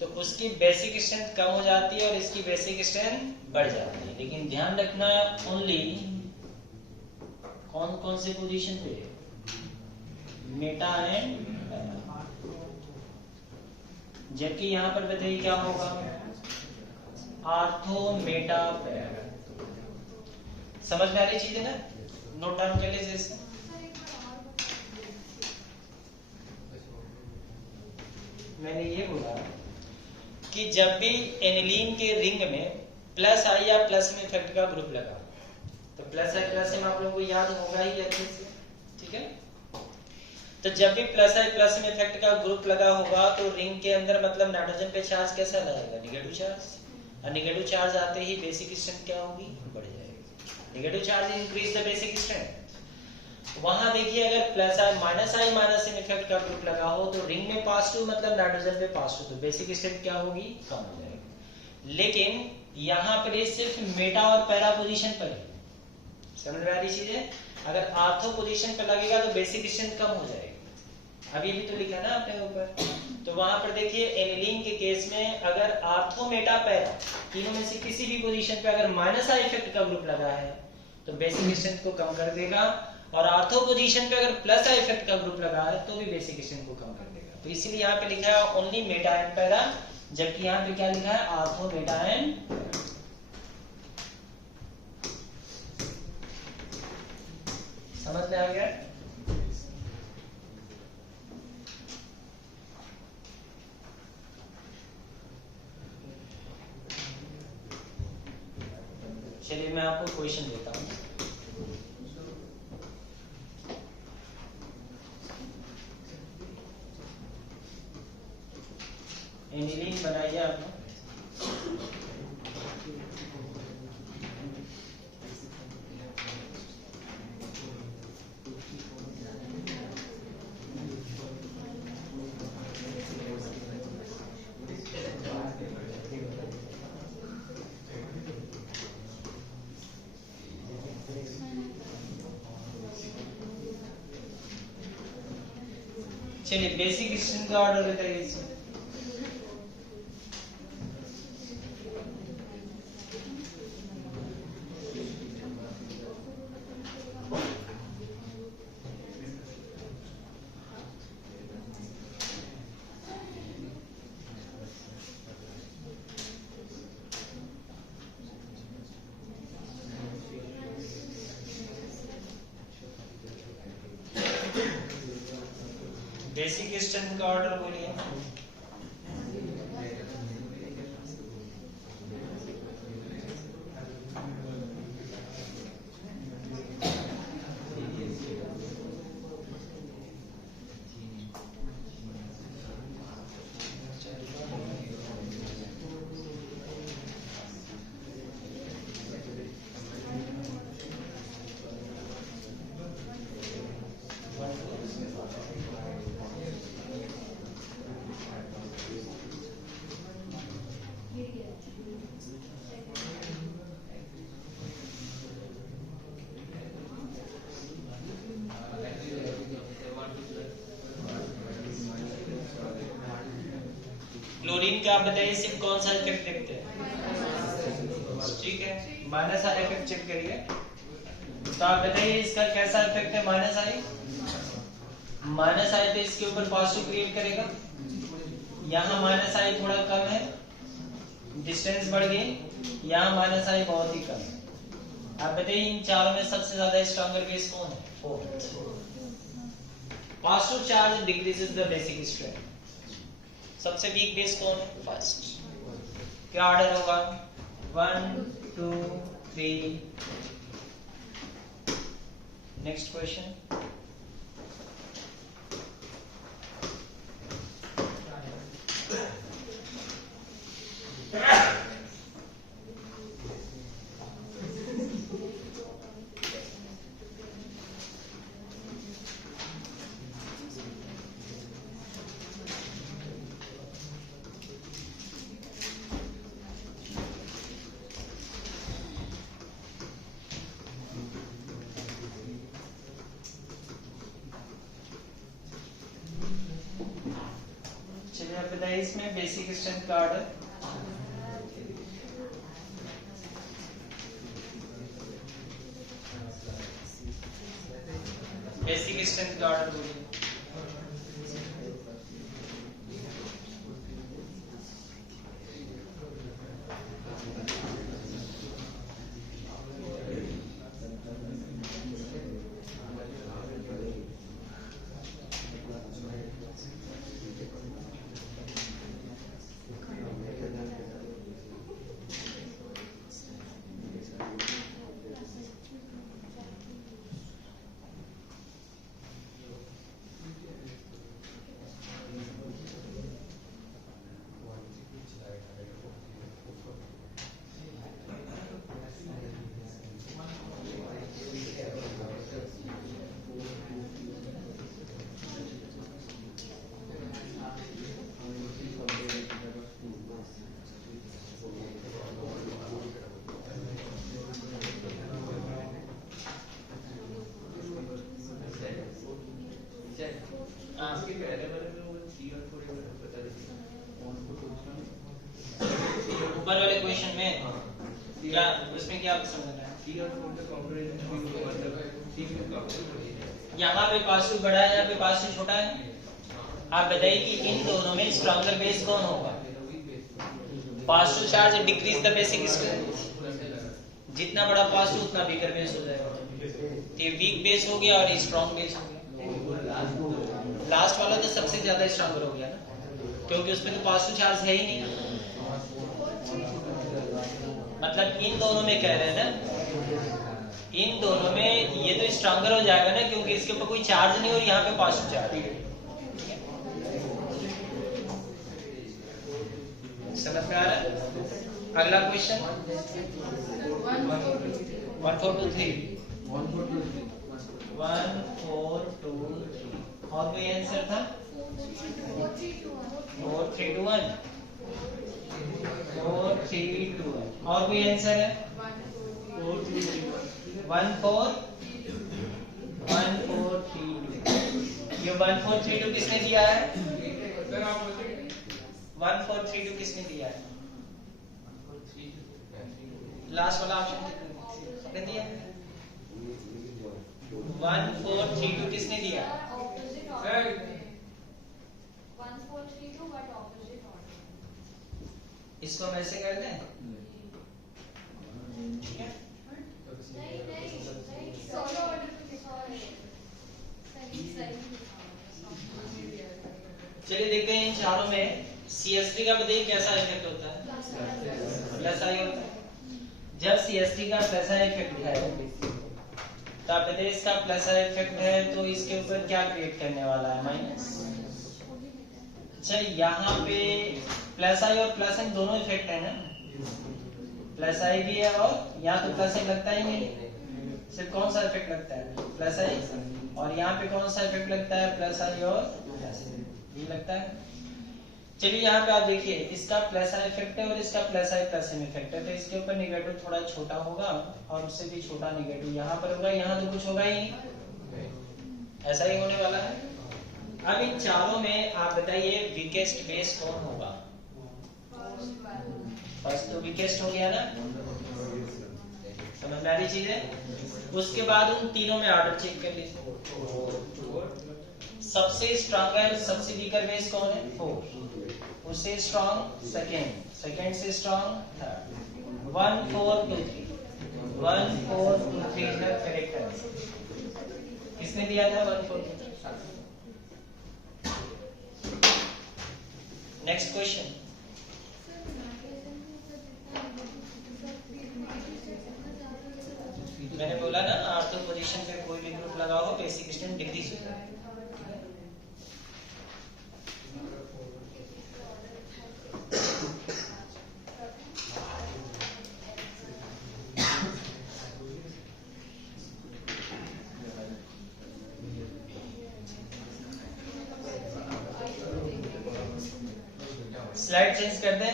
तो उसकी बेसिक स्ट्रेंथ कम हो जाती है और इसकी बेसिक स्ट्रेंथ बढ़ जाती है। लेकिन ध्यान रखना ओनली कौन कौन से पोजीशन पे? Meta and para. जबकि यहां पर बताइए क्या होगा? Ortho Meta para. समझ में आ रही चीज है ना? नोट डाउन कर लीजिए इससे। मैंने ये बोला कि जब भी एनिलीन के रिंग में प्लस आई या प्लस में इफेक्ट का ग्रुप लगा, तो प्लस आई प्लस में आप लोगों को याद होगा ही अच्छे से, ठीक है? तो जब भी प्लस आई प्लस में इफेक्ट का ग्रुप लगा होगा तो रिंग के अंदर मतलब नाइट्रोजन पे चार्ज कैसा रहेगा? Negative charge. और निगेटिव चार्ज आते ही बेसिक स्ट्रेंथ क्या होगी? बढ़ जाएगी। Negative charge increase the basic strength. वहां देखिए, अगर plus I minus in effect का ग्रुप लगा हो तो रिंग में पॉजिटिव मतलब नाइट्रोजन पे पॉजिटिव, तो बेसिक स्ट्रेंथ क्या होगी? कम हो जाएगी। लेकिन यहाँ पर ये सिर्फ मेटा और पैरा पोजीशन पर है। समझ में आ रही चीज है? अगर आर्थो पोजीशन पर लगेगा तो बेसिक स्ट्रेंथ कम हो जाएगी। अभी भी तो लिखा ना आपने ऊपर। तो वहां पर देखिए एनिलीन के केस में अगर आर्थो मेटा पैरा तीनों में से किसी भी पोजीशन पे अगर माइनस आई इफेक्ट का ग्रुप लगा है तो बेसिक स्ट्रेंथ को कम कर देगा, और आर्थो पोजीशन पे अगर प्लस आई इफेक्ट का ग्रुप लगा है तो भी बेसिक स्ट्रेंथ को कम कर देगा। तो इसीलिए यहाँ पे लिखा है ओनली मेटा एंड पैरा, जबकि यहाँ पे क्या लिखा है? Ortho Meta and para. समझ में आ गया? चलिए मैं आपको क्वेश्चन देता हूं। एनिलीन बनाइए आप। चलिए बेसिक स्ट्रेंथ का ऑर्डर बताइए इसमें। बेसिक स्ट्रेंथ का ऑर्डर बोलिए। क्लोरीन का आप बताइए सिर्फ कौन सा इफेक्ट देखते हैं? ठीक है, माइनस आई इफेक्ट चेक करिए। तो आप बताइए इसका कैसा इफेक्ट है? माइनस आई तो इसके ऊपर पॉजिटिव क्रिएट करेगा। यहाँ माइनस आई थोड़ा कम है, डिस्टेंस बढ़ गई। यहाँ माइनस आई बहुत ही कम है। आप बताइए इन चारों में सबसे ज्यादा स्ट्रॉन्गर बेस कौन है? Fourth. Positive charge decreases the basic strength. सबसे वीक बेस कौन है? फर्स्ट। क्या ऑर्डर होगा? 1 2 3 नेक्स्ट क्वेश्चन। इसमें बेसिक स्ट्रेंथ का ऑर्डर बेसिक स्ट्रेंथ का ऑर्डर बोलिए। ऊपर वाले क्वेश्चन में क्या उसमें क्या समझना है? यहाँ पे पासू बड़ा है, यहाँ पे पासू छोटा है। आप बताइए कि इन दोनों में स्ट्रॉन्गर बेस कौन होगा? Pasu charge decrease the basic strength. जितना बड़ा पासू उतना वीकर बेस हो जाएगा। तो ये वीक बेस हो गया और ये स्ट्रॉन्ग बेस हो गया। लास्ट वाला तो सबसे ज्यादा स्ट्रॉन्गर हो गया ना, क्योंकि उसमें तो पासू चार्ज है ही नहीं। मतलब इन दोनों में कह रहे हैं ना, इन दोनों में ये तो स्ट्रॉन्गर हो जाएगा ना, क्योंकि इसके ऊपर कोई चार्ज नहीं और यहाँ पे पासू चार्ज है। समझ में आ रहा है? अगला क्वेश्चन 1 4 2 3 1 4 2 3 और कोई आंसर था? 4 3 2 1 4 3 2 1 और कोई आंसर है? 1 4 3 2। ये 1 4 3 2 किसने दिया है? 1 4 3 2 किसने दिया है? लास्ट वाला ऑप्शन किसने दिया? 1 4 3 2 किसने दिया? 1 4 3 2 बट ऑपोजिट ऑर्डर। इसको हम ऐसे कर दें? ठीक है? नहीं सोलो ऑर्डर पे सही चलिए देखते हैं इन चारों में CH3 का बताइए कैसा इफेक्ट होता है? प्लस आई होता है। जब CH3 का प्लस आई इफेक्ट है तो आप बताइए इसका प्लस आई इफेक्ट है तो इसके ऊपर क्या क्रिएट करने वाला है? माइनस। अच्छा यहाँ पे प्लस आई और प्लस एन दोनों इफेक्ट है ना, प्लस आई भी है और यहाँ तो प्लस आई लगता ही नहीं, सिर्फ कौन सा इफेक्ट लगता है? प्लस आई। और यहाँ पे कौन सा इफेक्ट लगता है? प्लस आई और ये लगता है। चलिए यहाँ पे आप देखिए इसका प्लस आई इफेक्ट है और इसका plus I plus an effect है, तो इसके ऊपर नेगेटिव थोड़ा छोटा होगा और उससे भी छोटा नेगेटिव यहाँ पर होगा, यहाँ तो कुछ होगा ही नहीं, ऐसा ही होने वाला है। अब इन चारों में आप बताइए वीकेस्ट बेस कौन होगा? फर्स्ट तो वीकेस्ट हो गया ना, समझ में आ रही चीज है। उसके बाद उन तीनों में ऑर्डर चेक कर लीजिए। सबसे स्ट्रॉन्गर सबसे वीकर बेस कौन है? 4। उससे स्ट्रॉन्ग सेकेंड, सेकेंड से स्ट्रॉन्ग थर्ड। 1 4 2 3 1 4 2 3 का करेक्ट आंसर किसने दिया था? 1 4 2 3। Next question. मैंने बोला ना आर्थो पोजीशन पे कोई भी ग्रुप लगा हो बेसिक स्टैंड डिक्रीज हो जाए। स्लाइड चेंज कर दें।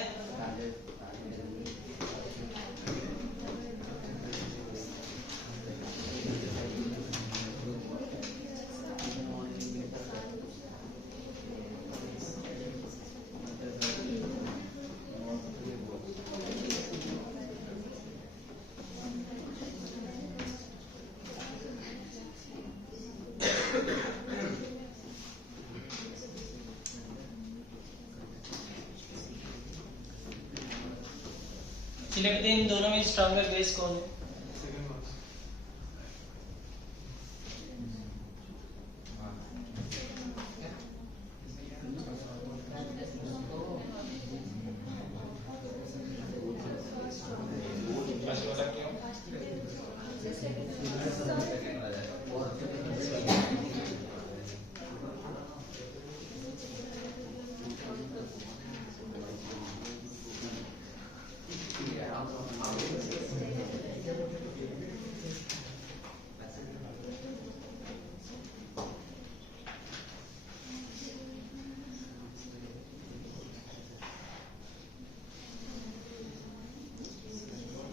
सिलेक्ट इन दोनों में स्ट्रॉन्गर बेस कौन है?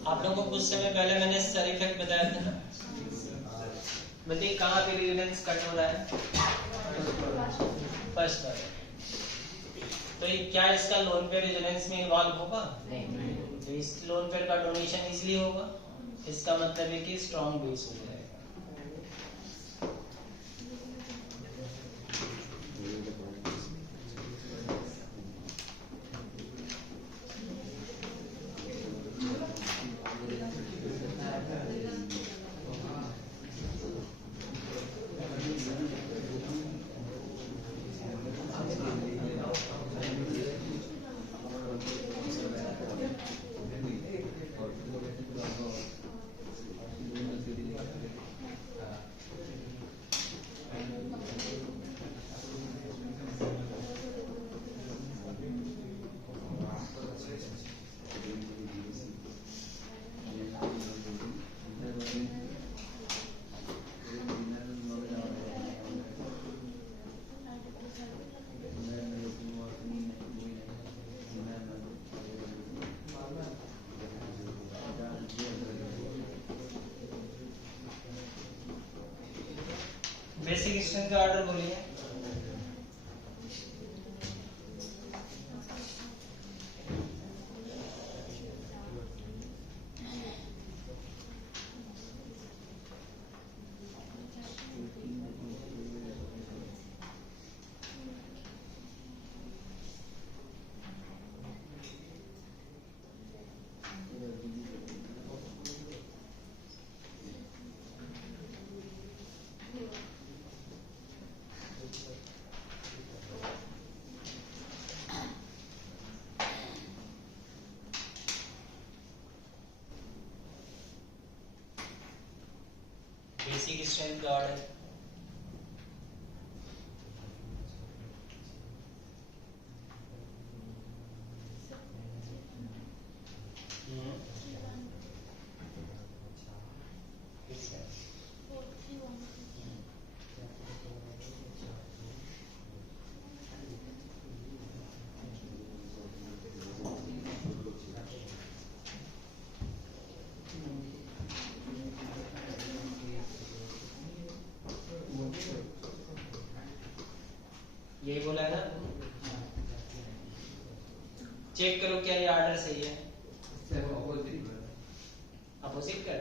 आप लोगों को कुछ समय पहले मैंने सर इफेक्ट बताया था ना, बताइए कहाँ पे रेजोनेंस कट हो रहा है? फर्स्ट पर। तो ये क्या इसका लोन पे रेजोनेंस में इन्वॉल्व होगा? नहीं। तो इस लोन पेयर का डोनेशन इसलिए होगा, इसका मतलब है कि स्ट्रॉन्ग बेस हो जाएगा। बेसिक स्ट्रेंथ का ऑर्डर बोलिए। बेसिक स्ट्रेंथ का ऑर्डर यही बोला है ना। चेक करो क्या ये ऑर्डर सही है। अपोजिट कर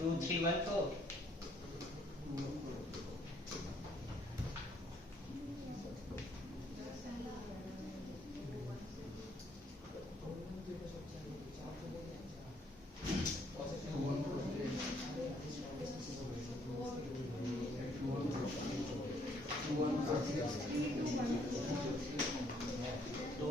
2 3 1 4 2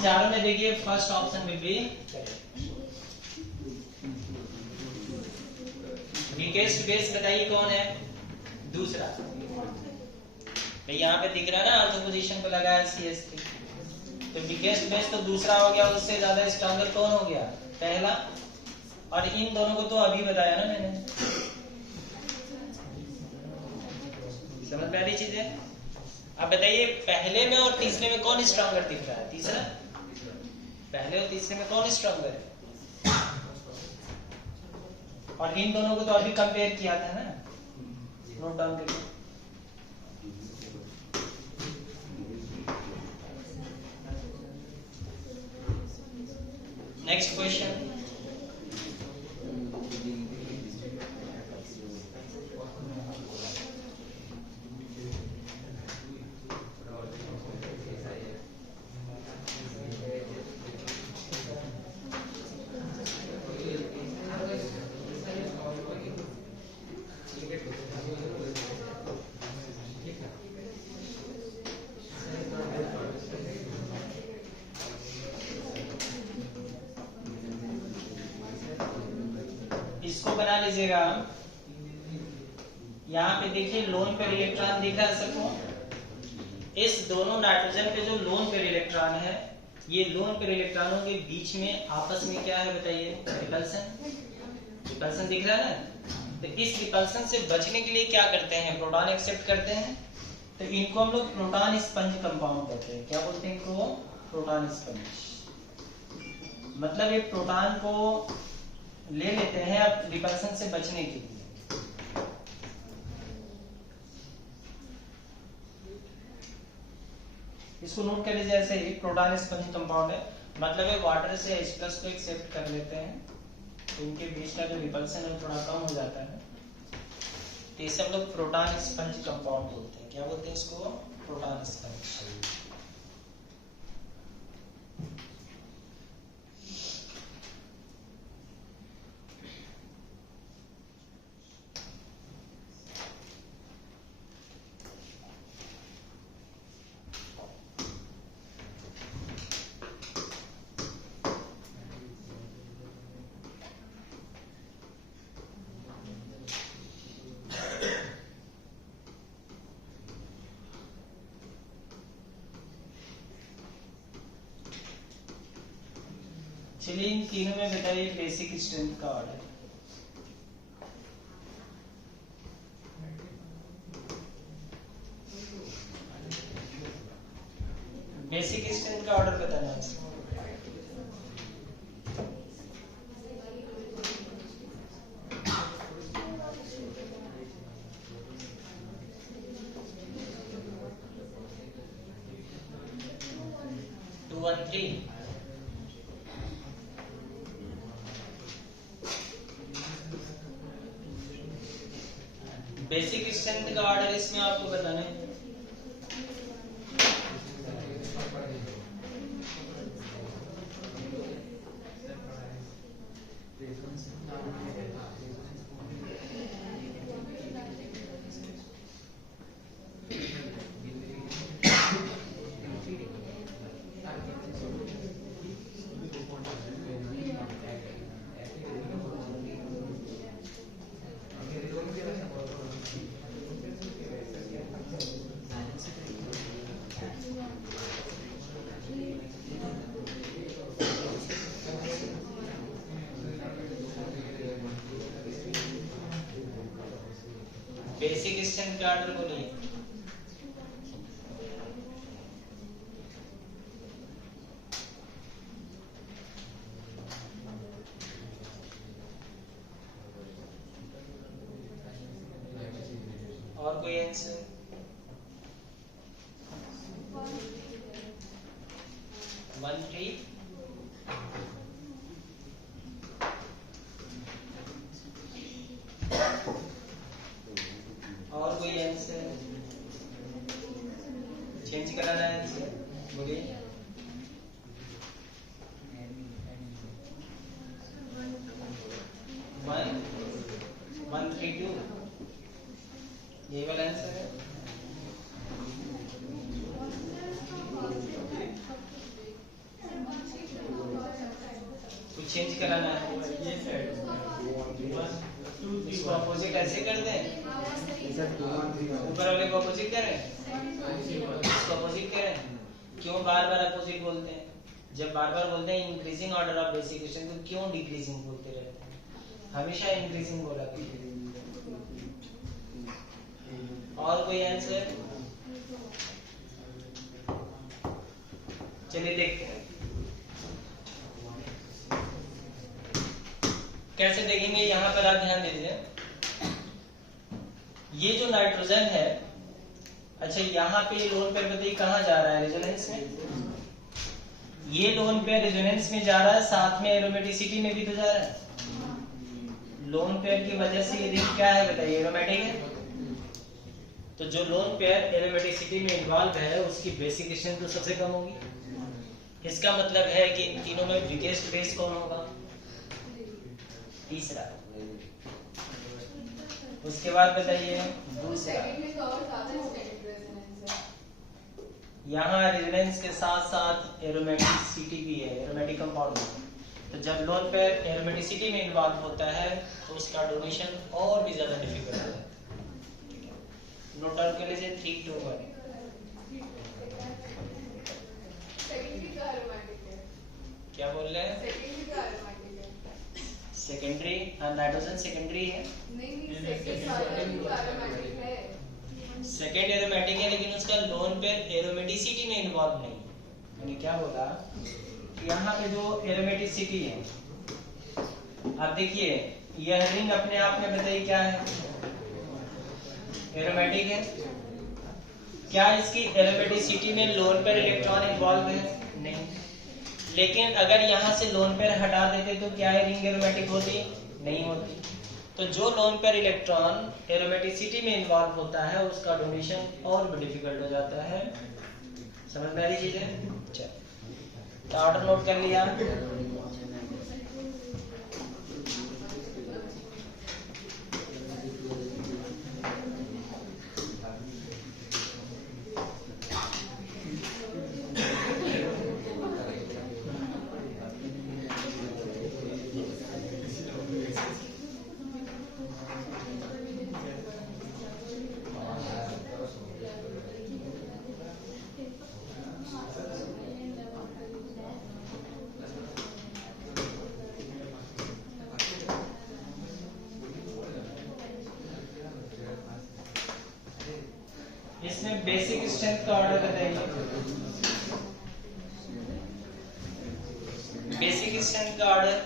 इन चारों में देखिए first option will be weakest base. बताइए कौन है दूसरा। तो यहाँ पे दिख रहा है ना, ऑर्थो पोजीशन पे लगा है CH3, तो वीकेस्ट बेस तो दूसरा हो गया, उससे ज्यादा स्ट्रॉन्गर कौन हो गया पहला। और इन दोनों को तो अभी बताया ना मैंने, समझ में आ रही चीज है। अब बताइए पहले में और तीसरे में कौन स्ट्रॉन्गर दिख रहा है, तीसरा। पहले और तीसरे में कौन स्ट्रॉन्गर है, और इन दोनों को तो अभी कंपेयर किया था ना, नोट डाउन करिए। नेक्स्ट क्वेश्चन, इसको बना लीजिएगा। यहाँ पे देखिए लोन पेयर इलेक्ट्रॉन दिख रहा है सबको। इस दोनों नाइट्रोजन पे जो लोन पेयर इलेक्ट्रॉन है, ये लोन पेयर इलेक्ट्रॉनों के बीच में आपस में क्या है बताइए, रिपल्सन। रिपल्सन दिख रहा है ना। तो इस रिपल्सन से बचने के लिए क्या करते हैं, प्रोटॉन एक्सेप्ट करते हैं। तो इनको हम लोग प्रोटॉन स्पंज कंपाउंड कहते हैं। क्या बोलते हैं इनको, प्रोटॉन स्पंज। मतलब एक प्रोटॉन को ले लेते हैं अब रिपल्सन से बचने के लिए। इसको नोट कर लीजिए, ऐसे ही प्रोटॉन स्पंज कंपाउंड है, मतलब है वाटर से H+ को एक्सेप्ट कर लेते हैं, तो इनके बीच का जो रिपल्सन है थोड़ा कम हो जाता है। तो इसे हम लोग प्रोटॉन स्पंज कंपाउंड बोलते हैं। क्या बोलते हैं इसको, प्रोटॉन स्पंज। चलिए इन तीनों में बताइए बेसिक स्ट्रेंथ का ऑर्डर। बेसिक स्ट्रेंथ का ऑर्डर बताना है। 2 1 3। बेसिक स्ट्रेंथ का ऑर्डर इसमें आपको बताना है। बेसिक स्ट्रेंथ का ऑर्डर बोलिए। और कोई आंसर? 1 3। और कोई आंसर चेंज कराना है आंसर बोलिए। 1 1 3 2 ये वाला आंसर है। चेंज कराना है, ये साइड इसको अपोजिट ऐसे कर दें, ऊपर वाले को अपोजिट करें, इसको अपोजिट करें। क्यों बार बार अपोजिट बोलते हैं? जब बार बार बोलते हैं increasing order of basic question, तो क्यों डिक्रीजिंग बोलते रहते हैं? हमेशा इंक्रीजिंग बोला कीजिए। और कोई आंसर? चलिए देखते हैं कैसे देखेंगे। यहां पर आप ध्यान दे दीजिए, ये जो नाइट्रोजन है, अच्छा यहाँ पे लोन पेयर बताइए कहाँ जा रहा है? रेजोनेंस में। ये लोन पेयर रेजोनेंस में जा रहा है, साथ में एरोमेटिसिटी में भी तो जा रहा है। लोन पेयर की वजह से ये रिंग क्या है बताइए? एरोमेटिक है। तो जो लोन पेयर एरोमेटिसिटी में इन्वॉल्व है, उसकी बेसिक स्ट्रेंथ तो सबसे कम होगी। इसका मतलब है कि इन तीनों में वीकेस्ट बेस कौन होगा? तीसरा। उसके बाद बताइए दूसरा। यहाँ रेजोनेंस के साथ साथ एरोमेटिसिटी भी है, एरोमेटिक कंपाउंड है। तो जब लोन पेयर एरोमेटिसिटी में इन्वॉल्व होता है तो उसका डोनेशन और भी ज्यादा डिफिकल्ट है। नोट डाउन कर लीजिए 3 2 1। क्या बोल रहे हैं? सेकेंडरी? हाँ, नाइट्रोजन सेकेंडरी है। सेकेंड एरोमेटिक है, लेकिन उसका लोन पेयर एरोमेटिसिटी में इन्वॉल्व नहीं है। मैंने क्या बोला कि यहाँ पे जो एरोमेटिसिटी है, आप देखिए यह रिंग अपने आप में बताइए क्या है? एरोमेटिक है। क्या इसकी एरोमेटिसिटी में लोन पेयर इलेक्ट्रॉन इन्वॉल्व है? नहीं। लेकिन अगर यहाँ से लोन पेयर हटा देते तो क्या है रिंग एरोमेटिक होती? नहीं होती। तो जो लोन पेयर इलेक्ट्रॉन एरोमेटिसिटी में इन्वॉल्व होता है, उसका डोनेशन और भी डिफिकल्ट हो जाता है। समझ में आ रही चीज है? चल, तो ऑर्डर नोट कर लिया। इसमें बेसिक स्ट्रेंथ का ऑर्डर बताइए। बेसिक स्ट्रेंथ का ऑर्डर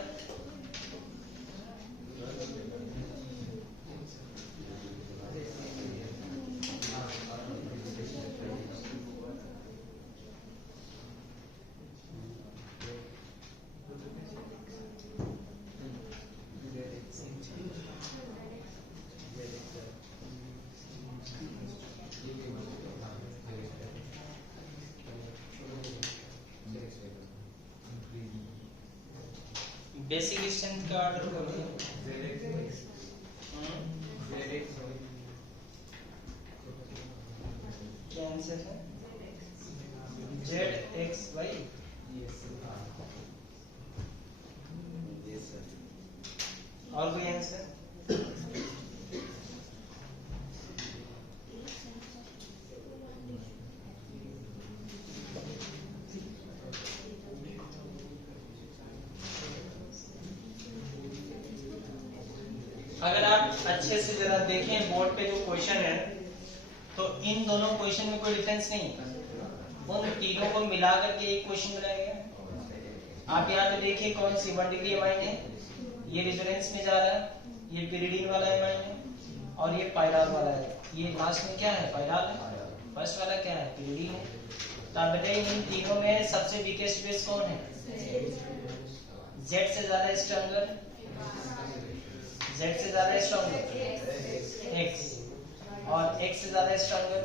बेसिक स्ट्रेंथ का ऑर्डर बोलिए। क्या आंसर है? ZXY। और कोई आंसर? अगर आप अच्छे से जरा देखें बोर्ड पे जो क्वेश्चन है, तो इन दोनों क्वेश्चन में कोई डिफरेंस नहीं है। उन तीनों को मिला करके एक क्वेश्चन बनाया गया। आप यहाँ पे देखिए कौन सी 1 डिग्री एमाइन है, ये रेजोनेंस में जा रहा है, ये पिरिडीन वाला एमाइन है, और ये पाइराल वाला है। ये लास्ट में क्या है? पाइराल है। फर्स्ट वाला क्या है? पिरिडीन है। तो आप बताइए इन तीनों में सबसे वीकेस्ट बेस कौन है? Z से ज्यादा स्ट्रॉन्गर, Z से ज्यादा स्ट्रॉन्गर X, और X से ज्यादा स्ट्रॉन्गर।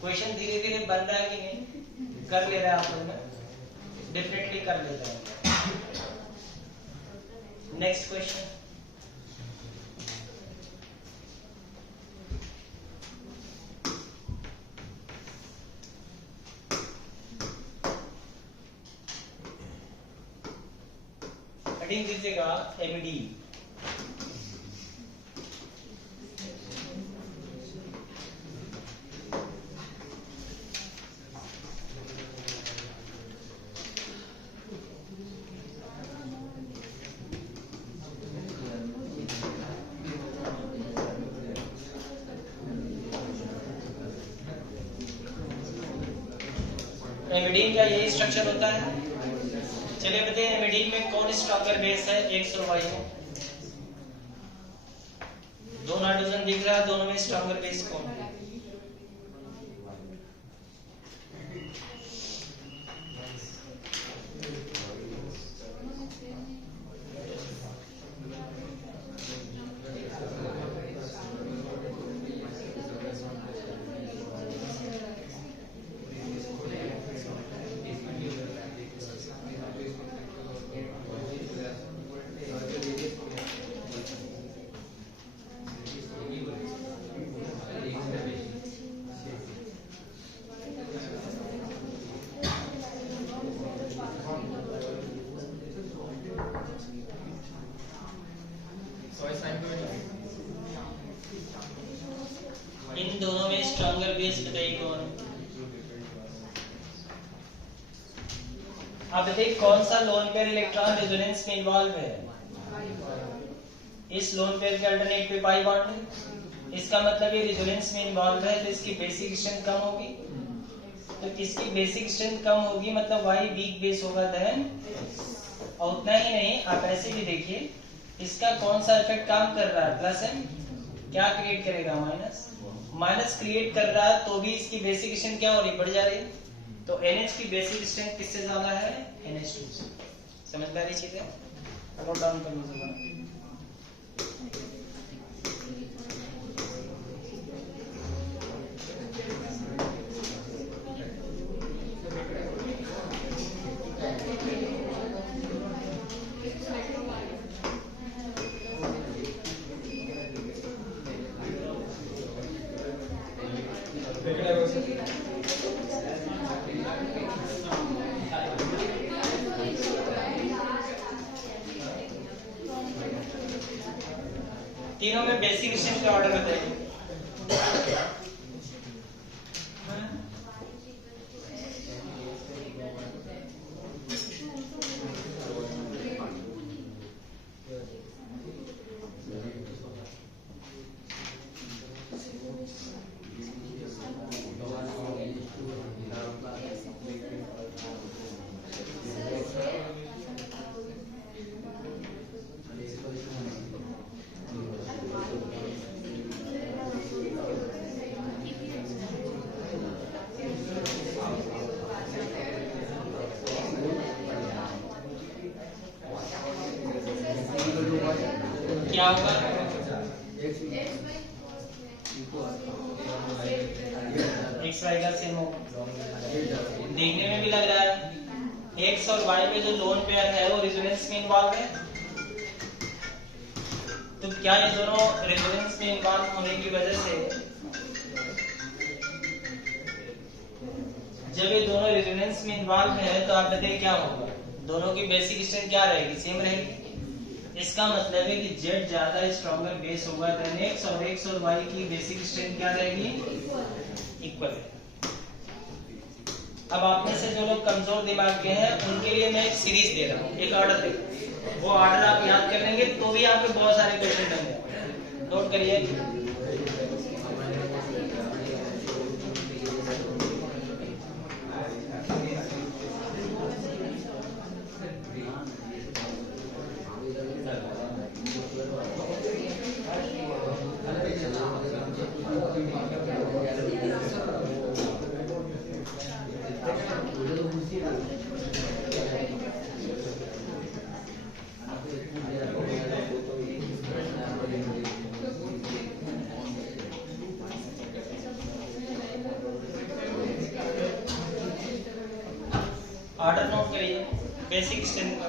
क्वेश्चन धीरे धीरे बन रहा है कि नहीं? कर ले रहे हैं आप लोग? डेफिनेटली कर ले रहे हैं। Next question. हेडिंग दीजिएगा एमडी। एमिडीन का यही स्ट्रक्चर होता है। चलिए बताइए एमिडीन में कौन स्ट्रॉन्गर बेस है एक्स और वाई में? दो नाइट्रोजन दिख रहा है, दोनों में स्ट्रॉन्गर बेस कौन है? इन दोनों में स्ट्रॉन्गर बेस बताइए कौन? आप बताइए कौन सा लोन पेयर इलेक्ट्रॉन रेजोनेंस में इन्वॉल्व है? इस लोन पेयर के अल्टरनेट पे पाई बॉन्ड है। इसका मतलब ये रेजोनेंस में इन्वॉल्व है तो इसकी बेसिक स्ट्रेंथ कम होगी। तो इसकी बेसिक स्ट्रेंथ कम होगी मतलब वाई वीक बेस होगा देन। और उतना ही नहीं, आप ऐसे भी देखिए इसका कौन सा इफेक्ट काम कर रहा है? प्लस एम क्या क्रिएट करेगा? माइनस। माइनस क्रिएट कर रहा है तो भी इसकी बेसिक स्ट्रेंथ क्या हो रही? बढ़ जा रही है। तो NH की बेसिक स्ट्रेंथ किससे ज्यादा है? NH2 से। समझ में आ रही चीज है? नोट डाउन कर लीजिएगा। तीनों में बेसिक स्ट्रेंथ का ऑर्डर बताइए। क्या होगा? एक्स वाई का सेम होगा। देखने में भी लग रहा है एक्स और वाई में जो लोन पेयर है वो रेजोनेंस में इन्वॉल्व है। तो क्या ये दोनों रेजोनेंस में इन्वॉल्व होने की वजह से जब ये दोनों रेजोनेंस में इन्वॉल्व है तो आप बताइए क्या होगा? दोनों की बेसिक स्ट्रेंथ क्या रहेगी? सेम रहेगी। इसका मतलब है कि Z ज्यादा स्ट्रॉन्गर बेस होगा देन X और X और Y की बेसिक स्ट्रेंथ क्या रहेगी? इक्वल है। अब आप में से जो लोग कमजोर दिमाग के हैं उनके लिए मैं एक सीरीज दे रहा हूँ, एक ऑर्डर दे। वो ऑर्डर आप याद कर लेंगे तो भी आपके बहुत सारे क्वेश्चन बनेंगे। नोट करिए। ऑर्डर नोट करिए बेसिक स्ट्रेंथ का।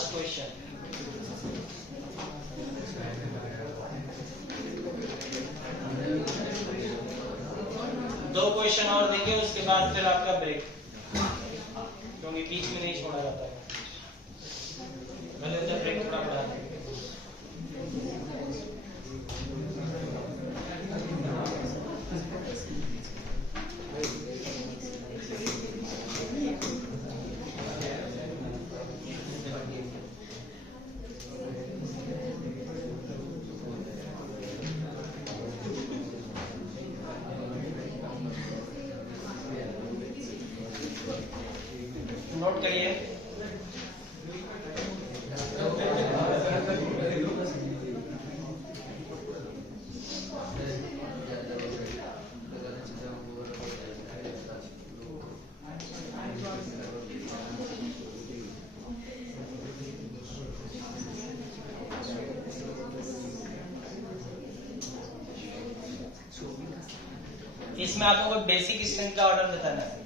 Last question. दो क्वेश्चन और देंगे, उसके बाद फिर आपका ब्रेक, क्योंकि बीच में नहीं छोड़ा जाता है। भले ब्रेक थोड़ा बढ़ा देंगे। नोट करिए। इसमें आपको कोई बेसिक स्ट्रिंग का ऑर्डर बताना है।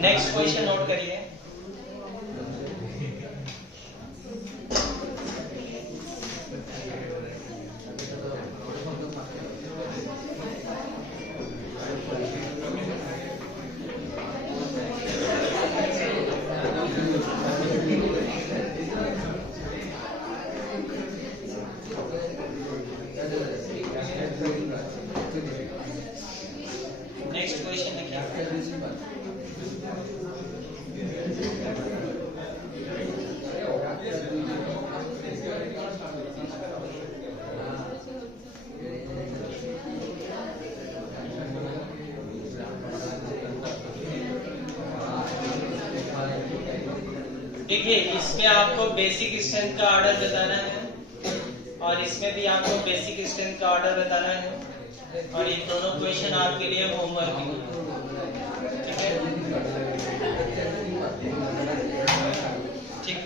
नेक्स्ट क्वेश्चन नोट करिए। नेक्स्ट क्वेश्चन लिखिए। देखिए, इसमें आपको बेसिक स्ट्रेंथ का ऑर्डर बताना है और इसमें भी आपको बेसिक स्ट्रेंथ का ऑर्डर बताना है, और ये दोनों क्वेश्चन आपके लिए होमवर्क है। ठीक है, ठीक।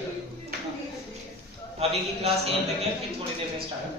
अभी की क्लास यहीं तक है, फिर थोड़ी देर में स्टार्ट।